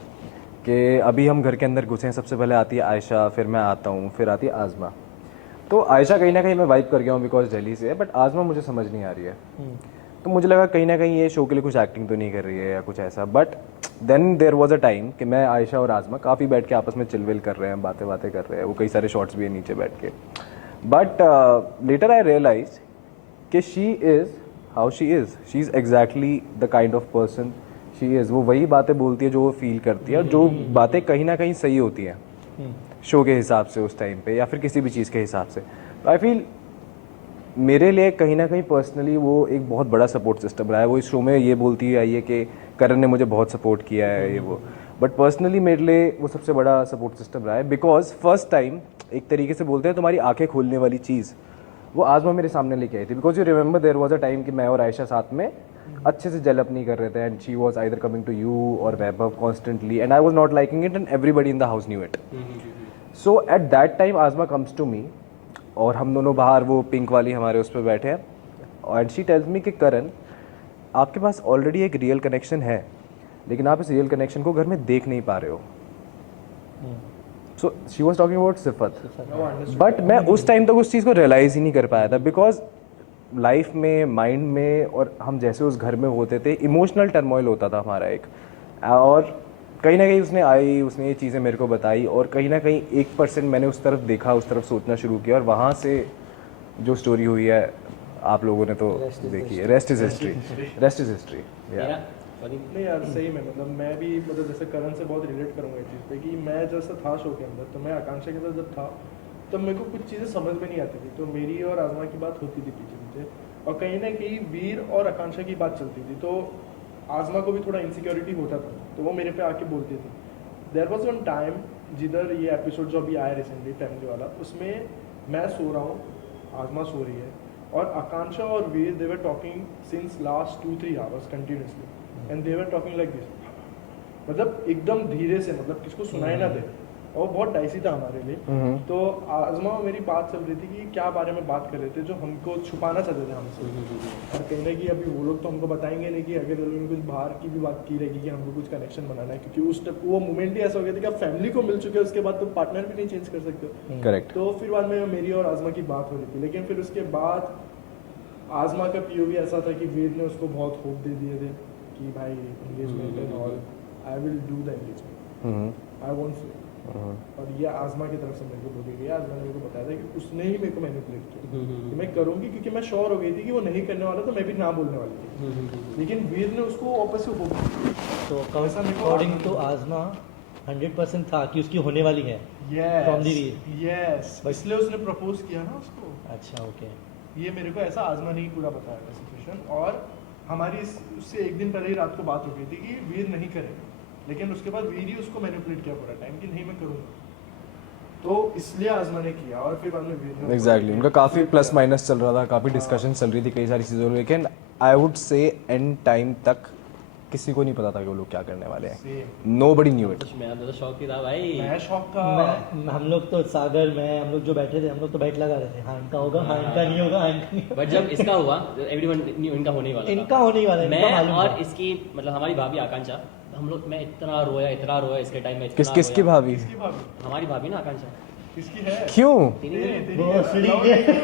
कि अभी हम घर के अंदर घुसे हैं, सबसे पहले आती है आयशा, फिर मैं आता हूँ, फिर आती है आजमा। तो आयशा कहीं ना कहीं मैं वाइब कर गया हूँ बिकॉज दिल्ली से है, बट आजमा मुझे समझ नहीं आ रही है। तो मुझे लगा कहीं ना कहीं ये शो के लिए कुछ एक्टिंग तो नहीं कर रही है या कुछ ऐसा। But then there was a time कि मैं, आयशा और आजमा काफ़ी बैठ के आपस में चिलविल कर रहे हैं, बातें कर रहे हैं, वो कई सारे शॉट्स भी है नीचे बैठ के। बट लेटर आई रियलाइज कि she is how she is exactly the kind of person she is. वो वही बातें बोलती है जो वो फील करती है, और जो बातें कहीं ना कहीं सही होती हैं शो के हिसाब से उस टाइम पे, या फिर किसी भी चीज़ के हिसाब से। तो आई फील मेरे लिए कहीं ना कहीं पर्सनली वो एक बहुत बड़ा सपोर्ट सिस्टम रहा है। वो इस शो में ये बोलती आई है कि करण ने मुझे बहुत सपोर्ट किया है ये वो, बट पर्सनली मेरे लिए वो सबसे बड़ा सपोर्ट सिस्टम रहा है। बिकॉज फर्स्ट टाइम एक तरीके से बोलते हैं तुम्हारी आंखें खोलने वाली चीज़ वो आजमा मेरे सामने लेके आई थी। Because you remember there was a time कि मैं और आयशा साथ में अच्छे से जेल अप नहीं कर रहे थे, and she was either coming to you और Vaibhav constantly, and I was not liking it, and everybody in the house knew it. So at that time Aajma comes to me, और हम दोनों बाहर वो पिंक वाली हमारे उस पर बैठे हैं, एंड शी टेल्स मी कि करण आपके पास ऑलरेडी एक रियल कनेक्शन है, लेकिन आप इस रियल कनेक्शन को घर में देख नहीं पा रहे हो। So she was talking about सिफत। बट मैं उस टाइम तक उस चीज़ को रियलाइज़ ही नहीं कर पाया था, बिकॉज लाइफ में, माइंड में, और हम जैसे उस घर में होते थे, इमोशनल टर्मोइल होता था हमारा एक, और कहीं ना कहीं उसने ये चीज़ें मेरे को बताई और कहीं ना कहीं 1% मैंने उस तरफ देखा, उस तरफ सोचना शुरू किया और वहाँ से जो स्टोरी हुई है आप लोगों ने तो देखी है। Rest is history. मेरा sorry, नहीं यार सही में मतलब मैं भी मतलब जैसे करण से बहुत रिलेट करूंगा इस चीज़ पे कि मैं जैसा था शो के अंदर, तो मैं आकांक्षा के साथ जब था तब मेरे को कुछ चीज़ें समझ में नहीं आती थी, तो मेरी और आज़मा की बात होती थी पीछे पीछे, और कहीं ना कहीं वीर और आकांक्षा की बात चलती थी, तो आज़मा को भी थोड़ा इनसिक्योरिटी होता था, तो वो मेरे पे आके बोलती थी। देयर वॉज वन टाइम जिधर ये एपिसोड जो अभी आया रिसेंटली फैमिली वाला, उसमें मैं सो रहा हूँ, आज़मा सो रही है, और आकांक्षा और Veer they were talking since last 2-3 hours continuously, and they were talking like this, मतलब एकदम धीरे से, मतलब किसको सुनाई ना दे, और बहुत डाइसी था हमारे लिए। तो आज़मा और मेरी बात चल रही थी कि क्या बारे में बात कर रहे थे जो हमको छुपाना चाहते थे हमसे, और कहीं ना कहीं अभी वो लोग तो हमको बताएंगे नहीं कि अगर उन्होंने कुछ बाहर की भी बात की रहेगी कि हमको कुछ कनेक्शन बनाना है, क्योंकि उस वो मोमेंट ही ऐसा हो गया था कि आप फैमिली को मिल चुके हो, उसके बाद तो पार्टनर भी नहीं चेंज कर सकते हो। करेक्ट। तो फिर बाद में मेरी और आज़मा की बात हो रही थी, लेकिन फिर उसके बाद आज़मा का पीओवी ऐसा था कि वीर ने उसको बहुत होप दे दिए थे कि भाई engagement and all, I will do the engagement, I won't say. और ये आज़मा की तरफ से मेरे को बोली गई, आज़मा ने मेरे को बताया था कि उसने ही मेरे को मैनिपुलेट किया कि मैं करूँगी, क्योंकि मैं श्योर हो गई थी कि वो नहीं करने वाला, तो मैं भी ना बोलने वाली थी, लेकिन वीर ने उसको वापस से होप दिया। तो ऐसा मेरे को अकॉर्डिंग टू आज़मा 100% था कि उसकी होने वाली है from the वीर। यस, इसलिए उसने प्रपोज किया ना उसको। अच्छा ओके। ये मेरे को ऐसा आज़मा नहीं पूरा बताया था सिचुएशन, और हमारी उससे एक दिन पहले ही रात को बात हो गई थी कि वीर नहीं करेगा, लेकिन उसके बाद वीर ही उसको मैनिपुलेट किया पूरा टाइम कि नहीं मैं करूँगा, तो इसलिए आज़मा ने किया, और फिर बाद में वीर ने एग्जैक्टली उनका काफ़ी प्लस माइनस चल रहा था, काफ़ी डिस्कशन चल रही थी कई सारी चीज़ों में, लेकिन आई वुड से एंड टाइम तक किसी को नहीं पता था कि वो लोग क्या करने वाले हैं। Same। Nobody knew it. मैं तो शौक ही था भाई। मैं शॉक था। हम लोग तो सागर में हम लोग जो बैठे थे, हम लोग तो बैठ लगा रहे थे, हाँ इनका होगा, हाँ इनका नहीं होगा, हाँ इनका नहीं होगा। बट जब इसका हुआ एवरीवन न्यू इनका होने ही वाला था। इनका होने ही वाला है, इनका मैं मालूम और था। इसकी मतलब हमारी भाभी आकांक्षा, हम लोग मैं इतना रोया इसके टाइम में, किसकी भाभी? किसकी भाभी? हमारी भाभी ना आकांक्षा। किसकी है? क्यों? तेरी तेरी- है। तेरी वो है। सीढ़ी लव के- मेरी-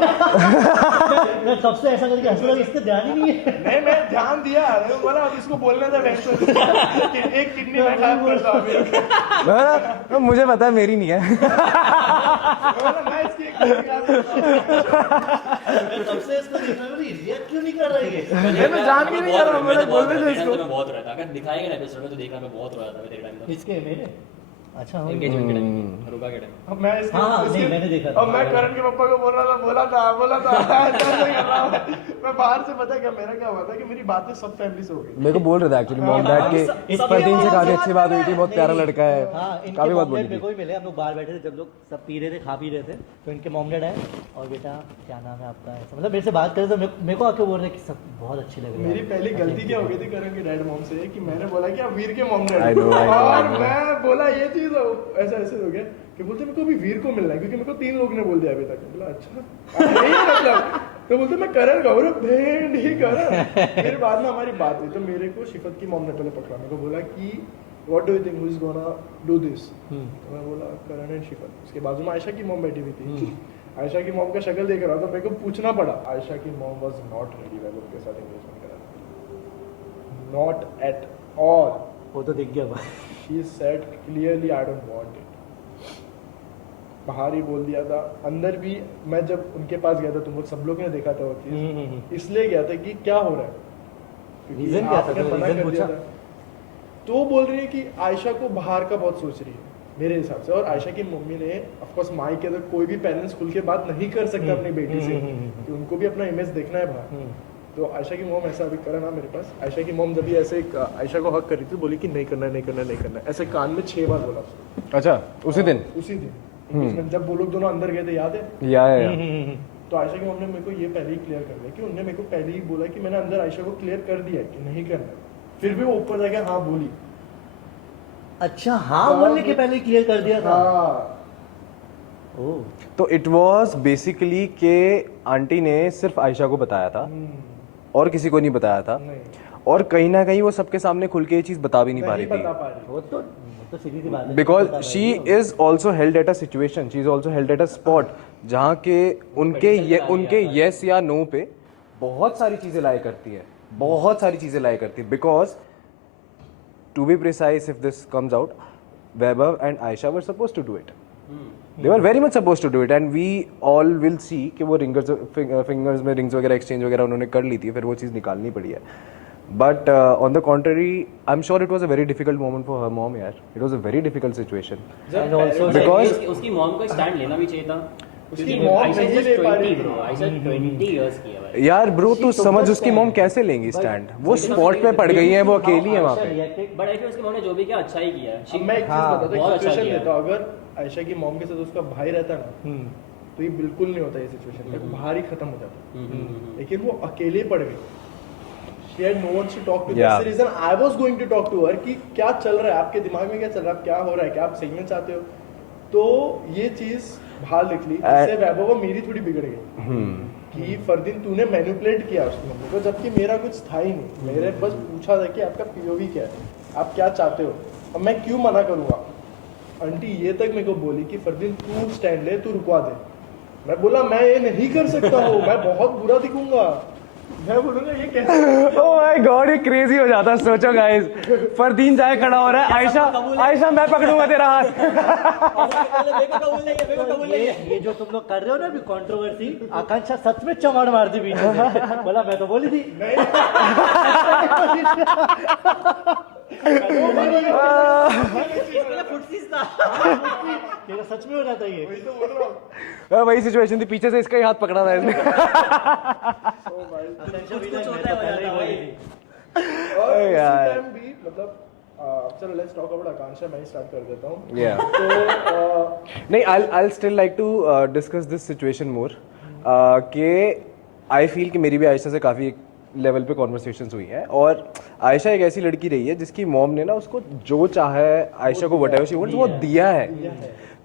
मैं कब से ऐसा करके हंस रहा हूँ, इसको ध्यान ही नहीं है। नहीं मैं ध्यान दिया, मैंने बोला अब इसको बोलने दे बहन से कि एक किडनी मैं खराब करता हूं अभी। मुझे पता है मेरी नहीं है। बोला मैं इसकी एक किडनी खराब करता हूं। मैं कब से इसको देख रहा हूँ, रिएक्ट क्यों नहीं कर रहा है ये? मैं जान के नहीं कर रहा हूं, मैंने बोलने दे इसको। मैं बहुत रोया था, अगर दिखाएगा ना एपिसोड में तो देखना, मैं बहुत रोया था तेरे टाइम में, इसके मेरे अच्छा हो एंगेजमेंट के टाइम, रुका के टाइम। अब मैं इसके हाँ, इसके- नहीं, मैंने देखा था। अब मैं करण के पापा को बोला था ऐसा नहीं कर रहा हूं। मैं बाहर से पता क्या मेरा क्या हुआ था कि मेरी बातें सब फैमिली से हो गई। मेरे को बोल रहे थे एक्चुअली मॉम डैड के इसकी प्रतीक से आवाज़ काफी आवाज़ अच्छी बात हुई थी, बहुत प्यारा नहीं। लड़का है, हाँ, इनके काफी बात मॉम बोली डैड मेरे थी। को भी मिले, हम लोग बाहर बैठे थे, जब लोग सब पी रहे थे, खा पी रहे थे, तो इनके मॉम डैड आए और बेटा क्या नाम है आपका, ऐसा मतलब मेरे से बात करे तो मेरे को आके बोल रहे कि सब बहुत अच्छी लग रही है। मेरी पहली गलती क्या हो गई थी करण के डैड मॉम से कि मैंने बोला कि आप वीर के mom dad I know, I know, I और know. मैं बोला ये चीज ऐसा ऐसे हो गया कि बोलते मेरे को अभी वीर को मिलना है, क्योंकि मेरे को 3 लोग ने बोल दिया अभी तक। बोला अच्छा यही है मतलब, तो बोलते मैं करण का भेंड ही करण। फिर बाद में हमारी बात हुई तो मेरे को शिफत की मॉम ने पहले पकड़ा, मेरे को बोला कि what do you think who is gonna do this, तो मैं बोला करण एंड शिफत। उसके बाजू में आयशा की मॉम बैठी हुई थी, आयशा की मॉम का शक्ल देख रहा था, तो मेरे को पूछना पड़ा। आयशा की mom was not ready well उनके साथ एंगेजमेंट कराने, नॉट एट ऑल। वो तो दिख गया भाई। She said clearly I don't want it, बाहर ही बोल दिया था। अंदर भी मैं जब उनके पास गया था, तुम लोग सब लोग ने देखा था वो चीज, इसलिए गया था कि क्या हो रहा है, क्योंकि रीजन क्या था? आपने तो मना रीजन कर दिया पूछा? था। तो वो बोल रही है कि आयशा को बाहर का बहुत सोच रही है मेरे हिसाब से, और आयशा की मम्मी ने ऑफ कोर्स माई के अंदर कोई भी पेरेंट्स खुल के बात नहीं कर सकता अपनी बेटी से, कि उनको भी अपना इमेज देखना है बाहर। तो आयशा की मॉम ऐसा अभी करा ना मेरे पास, आयशा की मॉम जब भी ऐसे आयशा को हक कर रही थी, बोली कि नहीं करना नहीं करना नहीं करना, ऐसे कान में 6 बार बोला उसको। अच्छा उसी दिन उसी दिन engagement, जब वो लोग दोनों अंदर गए थे, याद है? या तो आयशा की मम्मी ने मेरे को ये पहले ही क्लियर कर दिया कि उन्होंने मेरे को पहले ही बोला कि मैंने अंदर आयशा को क्लियर कर दिया है कि नहीं करना, फिर भी वो ऊपर जाके हाँ बोली। अच्छा हाँ बोलने के पहले क्लियर कर दिया था। हाँ ओह तो इट वाज बेसिकली के आंटी ने सिर्फ आयशा को बताया था और किसी को नहीं बताया था, नहीं और कहीं ना कहीं वो सबके सामने खुल के ये चीज बता भी नहीं पा नहीं रही बता थी, पा रही। वो तो सीधी सी बात है। बिकॉज बता शी रही है। Is also held at a situation, she is also held at a spot जहाँ के उनके येस या नो पे बहुत सारी चीजें लाया करती है, बहुत सारी चीजें लाया करती है। Because to be precise, if this comes out, Vaibhav and Aisha were supposed to do it. They were very much supposed to do it, and we all will see कि वो fingers में rings वगैरह exchange वगैरह उन्होंने कर ली थी, फिर वो चीज़ निकालनी पड़ी है. But on the contrary, I'm sure it was a very difficult moment for her mom. यार, it was a very difficult situation. And also Because उसकी मॉम को स्टैंड लेना भी चाहिए था. उसकी mom नहीं ले पा रही थी. आयशा 20 इयर्स की है भाई. यार ब्रो तू She समझ took उसकी the मॉम stand. कैसे लेंगी But- स्टैंड. वो स्पॉट पे पड़ गई है, वो अकेली है वहाँ पे. reacted. बट आई थिंक उसकी मॉम ने जो भी किया अच्छा ही किया है. अब मैं एक चीज हाँ, बताता हूँ, बहुत एक अच्छा सिचुएशन किया। देता हूँ. अगर आयशा की मॉम के साथ उसका भाई रहता ना, तो ये बिल्कुल नहीं होता ये सिचुएशन. बाहर ही खत्म हो जाता. लेकिन वो अकेले पड़ गई. She had no one to talk to. Yeah. That's the reason I was going to talk to her कि क्या चल रहा है आपके दिमाग में, क्या चल रहा है, क्या हो रहा है, क्या आप सही में चाहते हो. तो ये चीज बाहर निकली, इससे वैभव मेरी थोड़ी बिगड़ गई कि फरदीन तूने मैनिपुलेट किया उसकी मम्मी को, जबकि मेरा कुछ था ही नहीं. मेरे बस पूछा था कि आपका पीओवी क्या है, आप क्या चाहते हो. अब मैं क्यों मना करूँगा. आंटी ये तक मेरे को बोली कि फरदीन तू स्टैंड ले, तू रुकवा दे. मैं बोला मैं ये नहीं कर सकता हूँ, मैं बहुत बुरा दिखूंगा. मैं बोलूंगा ये कैसे. Oh my God, ये क्रेजी हो जाता है. सोचो गाइस, फरदीन जाए खड़ा हो रहा है, आयशा मैं पकड़ूंगा तेरा हाथ. ये जो तुम लोग कर रहे हो ना अभी कंट्रोवर्सी, आकांक्षा सच में चमाड़ मार दी बीच में. बोला मैं तो बोली थी. तेरा सच में हो जाता ये. वही तो बोल रहा हूँ. वही सिचुएशन थी, पीछे से इसका ही हाथ पकड़ा था इसने. कुछ होता है भाई. और उसी यार. टाइम भी मतलब चलो लेट्स टॉक अबाउट आकांक्षा. मैं ही स्टार्ट कर देता हूँ. Yeah. तो नहीं, I'll still like to discuss this situation more. कि I feel कि मेरी भी आयशा से काफ़ी लेवल पे कॉन्वर्सेशंस हुई हैं, और आयशा एक ऐसी लड़की रही है जिसकी मॉम ने ना उसको जो चाहे आयशा को व्हाटएवर शी वांट्स वो दिया है.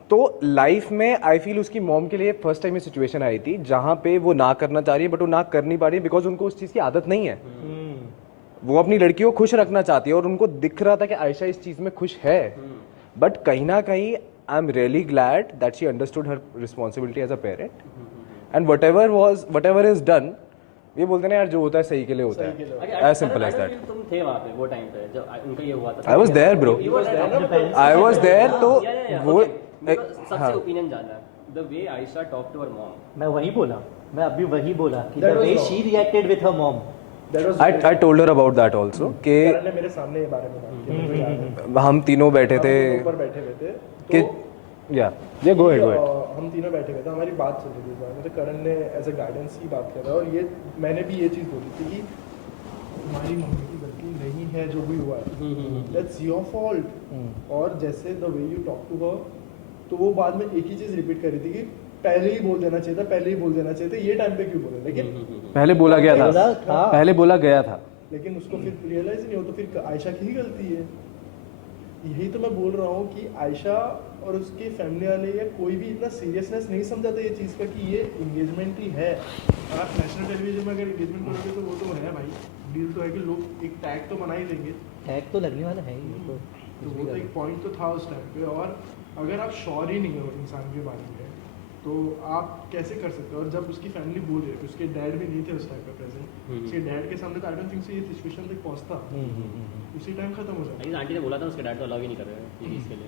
तो लाइफ में आई फील उसकी मॉम के लिए फर्स्ट टाइम ये सिचुएशन आई थी जहाँ पे वो ना करना चाह रही है, बट वो ना कर नहीं पा रही है बिकॉज उनको उस चीज़ की आदत नहीं है. वो अपनी लड़की को खुश रखना चाहती है, और उनको दिख रहा था कि आयशा इस चीज़ में खुश है. बट कहीं ना कहीं I am really glad that she understood her responsibility as a parent, and whatever is done, ये बोलते ना यार जो होता है सही के लिए होता है. As simple as that. तुम थे वहाँ पे वो टाइम पे जब उनका ये हुआ था. I was there bro. I was there. तो वो सबसे ओपिनियन जानना the way Ayesha talk to her mom. मैं वही बोला, मैं अभी वही बोला कि That the was way wrong. she reacted with her mom. that was I told her about that also कि करण ने मेरे सामने ये बारे में बात की. मुझे याद है. हम तीनों बैठे थे हम ऊपर बैठे हुए थे. कि तो या गो अहेड. हम तीनों बैठे हुए थे, हमारी बात चल रही थी इस बारे में. तो करण ने एज अ गाइडेंस ही बात कर रहा, और ये मैंने भी ये चीज़ बोली थी कि तुम्हारी मम्मी की गलती नहीं है जो भी हुआ है, दैट्स योर फॉल्ट. और जैसे the way you talk to her, तो वो बाद में एक ही चीज़ रिपीट कर रही थी कि पहले ही बोल देना चाहिए था, पहले ही बोल देना चाहिए था, ये टाइम पे क्यों बोले. लेकिन पहले बोला गया बोला था, था. पहले बोला गया था. लेकिन उसको फिर रियलाइज नहीं हो, तो फिर आयशा की ही गलती है. यही तो मैं बोल रहा हूँ कि आयशा और उसके फैमिली वाले या कोई भी इतना सीरियसनेस नहीं समझाते ये चीज़ का कि ये इंगेजमेंट ही है. आप नेशनल टेलीविजन में अगर इंगेजमेंट करोगे तो वो तो है भाई, डील तो है कि लोग एक टैग तो बना ही देंगे. टैग तो लगने वाला है ही. तो वो तो एक पॉइंट तो था उस टाइम पे. और अगर आप श्योर ही नहीं हो इंसान के बारे में तो आप कैसे कर सकते हो. और जब उसकी फैमिली बोल रही है, उसके डैड भी नहीं थे उस टाइम पे प्रेजेंट, उसके डैड के सामने तो आई डोंट थिंक सो ये सिचुएशन तक पहुंचता. उसी टाइम खत्म हो जाता. आंटी ने बोला था उसके डैड तो अलाउ ही नहीं कर रहे हैं ये चीज़ के लिए.